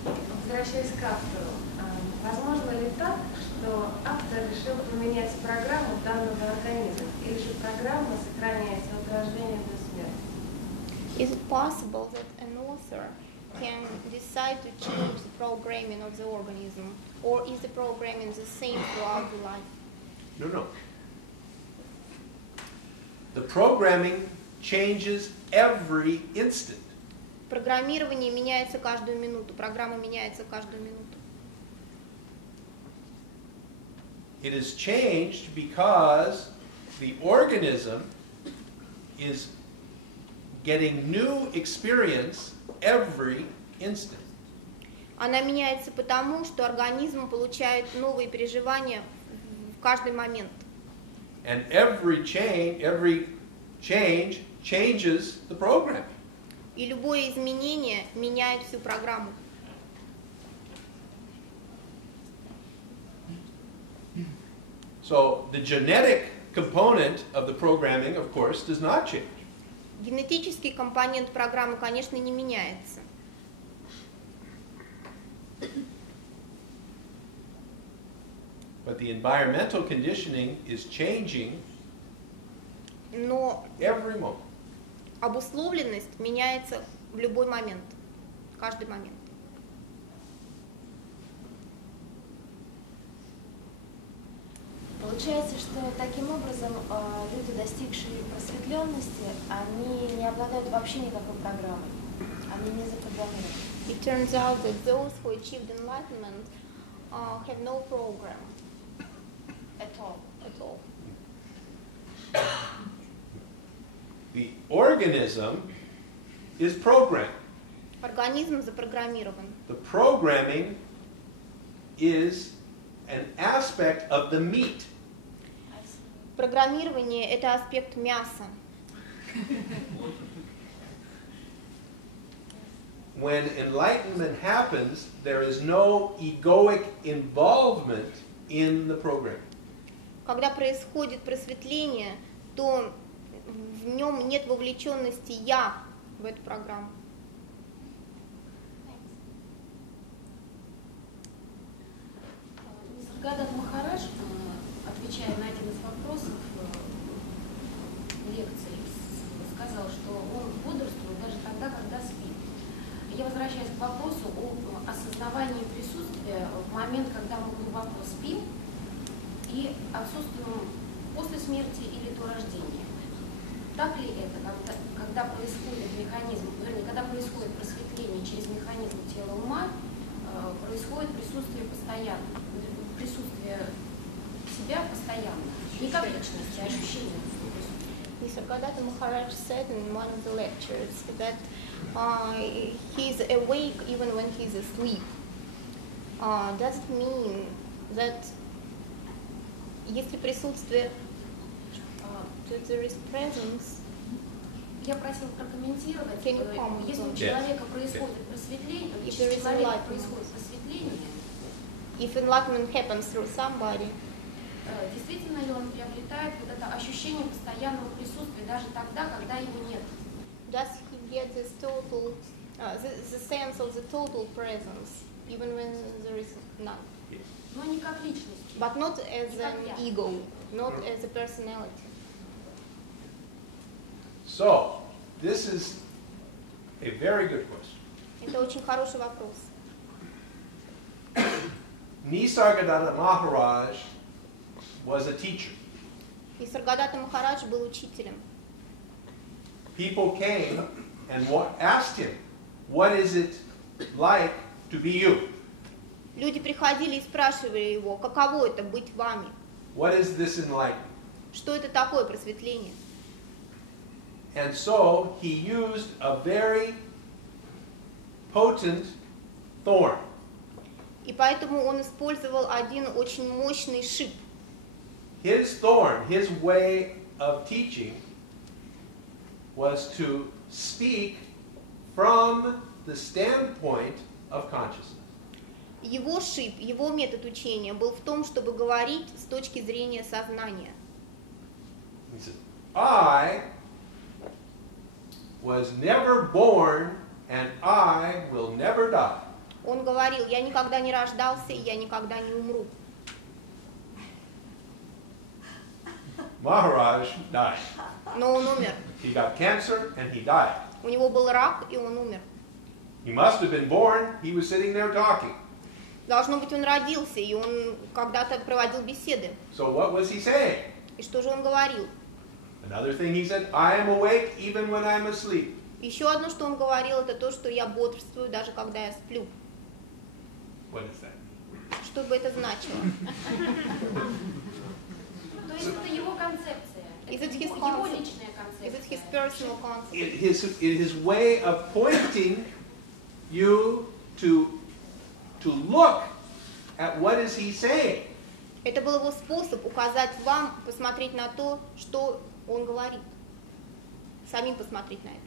Возвращаясь к автору, возможно ли так, что автор решил поменять программу данного организма, или же программа сохраняется от рождения до смерти? Is it possible that an author can decide to change the programming of the organism, or is the programming the same throughout the life? No. The programming changes every instant. Программирование меняется каждую минуту, программа меняется каждую минуту. It is changed because the organism is getting new experience every instant. Она меняется потому, что организм получает новые переживания в каждый момент. And every change changes the program. И любое изменение меняет всю программу. So the genetic component of the programming, of course, does not change. Генетический компонент программы, конечно, не меняется. But the environmental conditioning is changing every moment. Обусловленность меняется в любой момент, в каждый момент. Получается, что таким образом люди, достигшие просветленности, они не обладают вообще никакой программой. Они не запрограммированы. It turns out that those who achieved enlightenment have no program at all. The organism is programmed. Организм запрограммирован. The programming is an aspect of the meat. Программирование – это аспект мяса. When enlightenment happens, there is no egoic involvement in the program. Когда происходит просветление, то в нем нет вовлеченности «я» в эту программу. Гадат Махарадж, отвечая на один из вопросов лекции, сказал, что он бодрствует даже тогда, когда спит. Я возвращаюсь к вопросу о осознавании присутствия в момент, когда мы глубоко спим, и отсутствуем после смерти или до рождения. Так ли это, когда происходит механизм, вернее, когда происходит просветление через механизм тела ума, происходит присутствие постоянно, присутствие себя постоянно, не как личности, а ощущение присутствия. Advaita Maharaj said in one of the lectures that he's awake even when he's asleep. Does it mean that если присутствие, that there is presence? Я просила прокомментировать, если у человека происходит просветление, if enlightenment happens through somebody, действительно ли он приобретает вот это ощущение постоянного присутствия даже тогда, когда его нет? Does he get this total, the sense of the total presence, even when there is none? Но не как личность. But not as an ego, not as a personality. So, this is a very good question. Это очень хороший вопрос. Nisargadatta Maharaj was a teacher. Nisargadatta Maharaj был учителем. People came and asked him, what is it like to be you? Люди приходили и спрашивали его, каково это быть вами? What is this enlightenment? Что это такое просветление? And so he used a very potent thorn. И поэтому он использовал один очень мощный шип. His thorn, his way of teaching, was to speak from the standpoint of consciousness. Его шип, его метод учения был в том, чтобы говорить с точки зрения сознания. He said, I was never born and I will never die. Он говорил, я никогда не рождался и я никогда не умру. Maharaj died. Но он умер. He got cancer and he died. У него был рак, и он умер. He must have been born, he was sitting there talking. Должно быть, он родился, и он когда-то проводил беседы. So what was he saying? И что же он говорил? Another thing he said, I am awake even when I'm asleep. Еще одно, что он говорил, это то, что я бодрствую, даже когда я сплю. What is that? Что бы это значило? То есть это его концепция. Is it his его личная концепция. Is it his personal concept? His way of pointing you to look at what is he saying. Это был его способ указать вам, посмотреть на то, что он говорит. Самим посмотреть на это.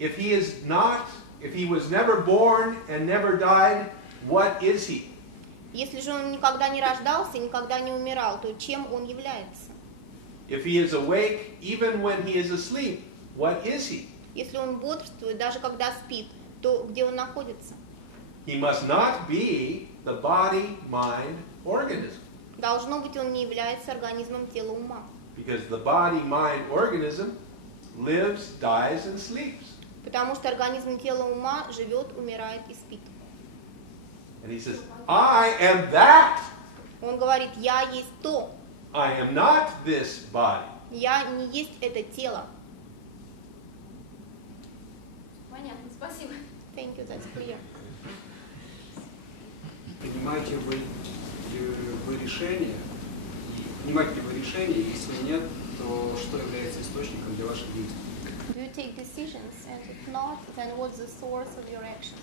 If he was never born and never died, what is he? Если же он никогда не рождался, никогда не умирал, то чем он является? If he is awake even when he is asleep, what is he? Если он бодрствует, даже когда спит, то где он находится? He must not be the body-mind organism. Должно быть, он не является организмом тела ума. Because the body-mind organism lives, dies, and sleeps. Потому что организм тела ума живет, умирает и спит. And he says, I am that. Он говорит, я есть то. I am not this body. Я не есть это тело. Понятно, спасибо. Thank you, that's clear. Принимаете вы решение? Принимаете ли вы решение? Если нет, то что является источником для ваших действий? Do you take decisions? And if not, then what's the source of your actions?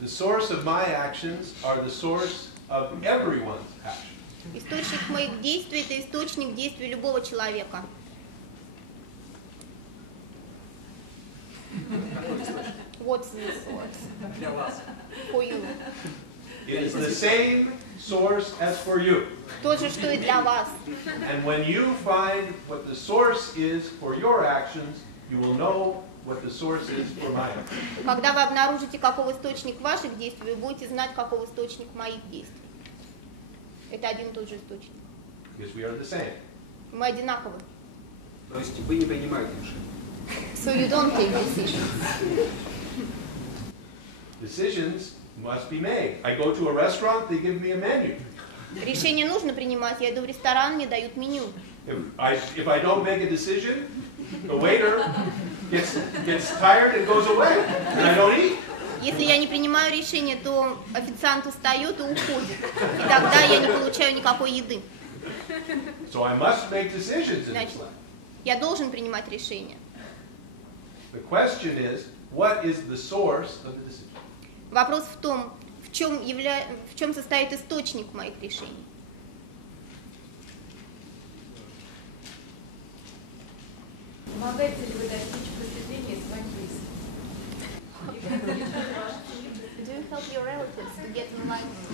The source of my actions are the source of everyone's actions. Источник моих действий – это источник действий любого человека. What's the source? Для вас. For you. It is the same source as for you. То же, что и для вас. And when you find what the source is for your actions, you will know what the source is for my actions. Когда вы обнаружите, каков источник ваших действий, вы будете знать, каков источник моих действий. Это один и тот же источник. Because we are the same. Мы одинаковы. То есть вы не принимаете решения. So you don't take decisions. Decisions must be made. I go to a restaurant, they give me a menu. Решение нужно принимать. Я иду в ресторан, мне дают меню. If I don't make a decision, the waiter gets tired and goes away, and I don't eat. Если я не принимаю решение, то официант устает и уходит. И тогда я не получаю никакой еды. So I must make decisions in this Значит, life. я должен принимать решения. The question is, what is the source of the decision? Вопрос в том, в чем состоит источник моих решений. Помогаете ли вы достичь просветления своих близких? Do you help your relatives to get enlightenment?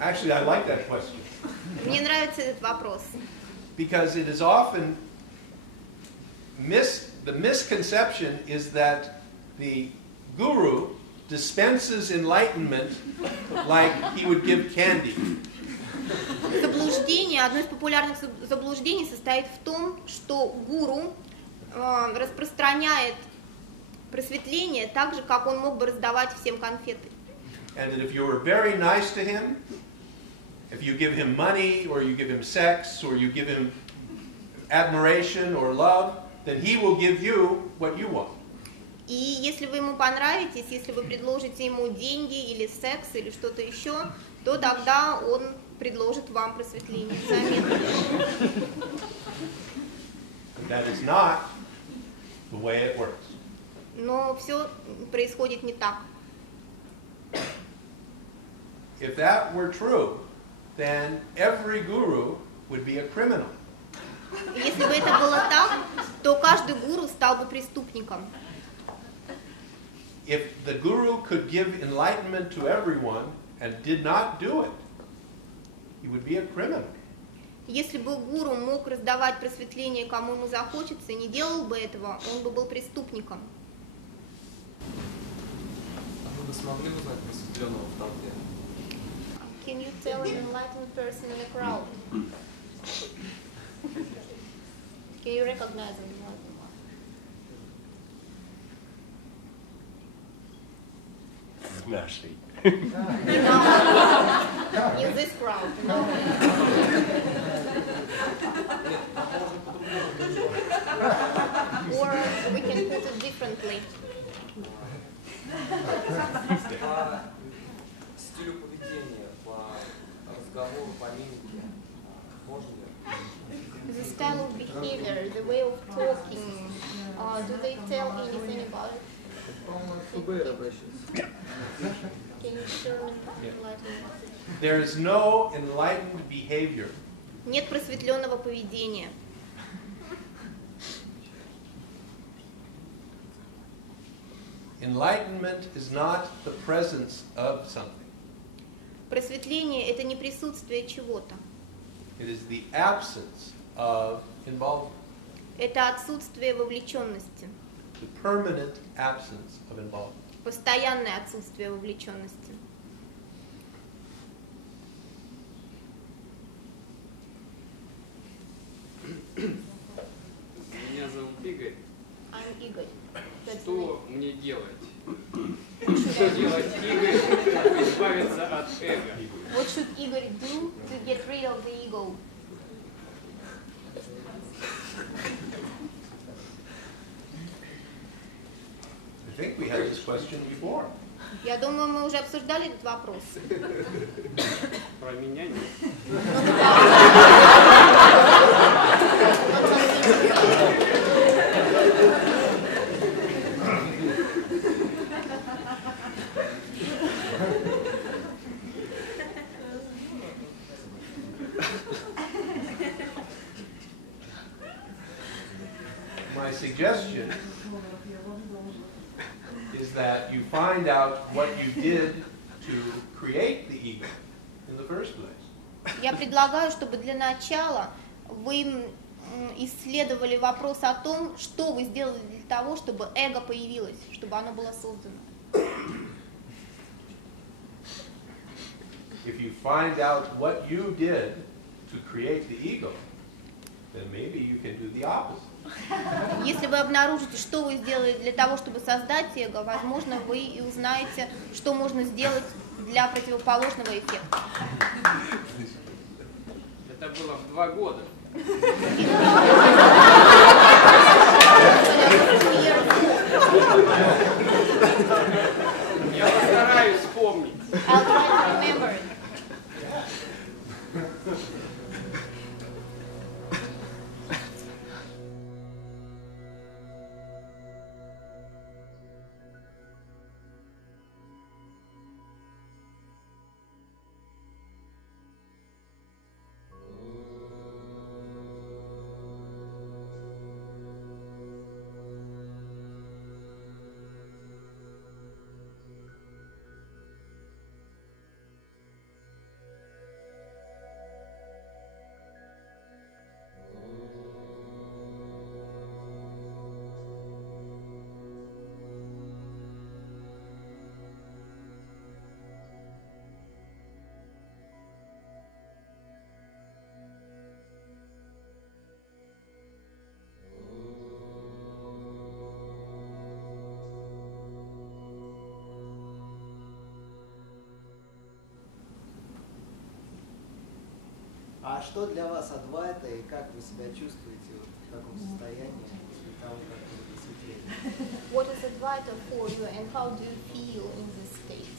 Actually, I like that question. Мне нравится этот вопрос. Because it is often the misconception is that the guru dispenses enlightenment like he would give candy. Заблуждение, одно из популярных заблуждений состоит в том, что гуру распространяет просветление так же, как он мог бы раздавать всем конфеты. And that if you were very nice to him, if you give him money, or you give him sex, or you give him admiration or love, then he will give you what you want. И если вы ему понравитесь, если вы предложите ему деньги или секс или что-то еще, то тогда он предложит вам просветление взамен. That is not the way it works. Но все происходит не так. If that were true, then every guru would be a criminal. Если бы это было так, то каждый гуру стал бы преступником. If the guru could give enlightenment to everyone and did not do it, he would be a criminal. Если бы гуру мог раздавать просветление, кому ему захочется, и не делал бы этого, он бы был преступником. А вы бы смогли узнать просветленного в толпе? Can you tell an enlightened person in a crowd? Can you recognize an enlightened one? В нашей. In this crowd, no. Or we can put it differently. По стилю поведения, по разговору, по мимике, можно ли? The style of behavior, the way of talking, do they tell anything about it? Can you show enlightenment? There is no enlightened behavior. Нет просветленного поведения. Enlightenment is not the presence of something. Просветление – это не присутствие чего-то. It is the absence of involvement. Это отсутствие вовлеченности. The permanent absence of involvement. Постоянное отсутствие вовлеченности. Меня зовут Игорь. I'm Игорь. Что мне делать? Что делать Игорь, чтобы избавиться от эго? What should Игорь do to get rid of the ego? I think we had this question before. Я думаю, мы уже обсуждали этот вопрос. Про меня нет. suggestion is that you find out what you did to create the ego in the first place. Я предлагаю, чтобы для начала вы исследовали вопрос о том, что вы сделали для того, чтобы эго появилось, чтобы оно было создано. If you find out what you did to create the ego, then maybe you can do the opposite. Если вы обнаружите, что вы сделали для того, чтобы создать эго, возможно, вы и узнаете, что можно сделать для противоположного эффекта. Это было в 2 года. Я постараюсь вспомнить. I'll try to remember it. А что для вас Адвайта и как вы себя чувствуете вот в таком состоянии после того, как вы просветлели? What is Advaita for you and how do you feel in this state?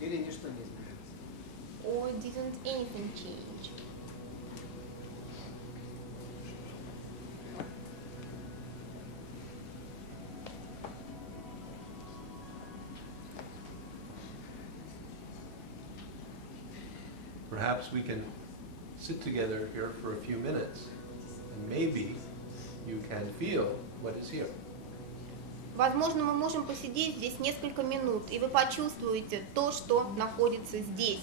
Или ничто не изменилось? Or didn't anything change? Perhaps we can sit together here for a few minutes, and maybe you can feel what is here. Возможно, мы можем посидеть здесь несколько минут, и вы почувствуете то, что находится здесь.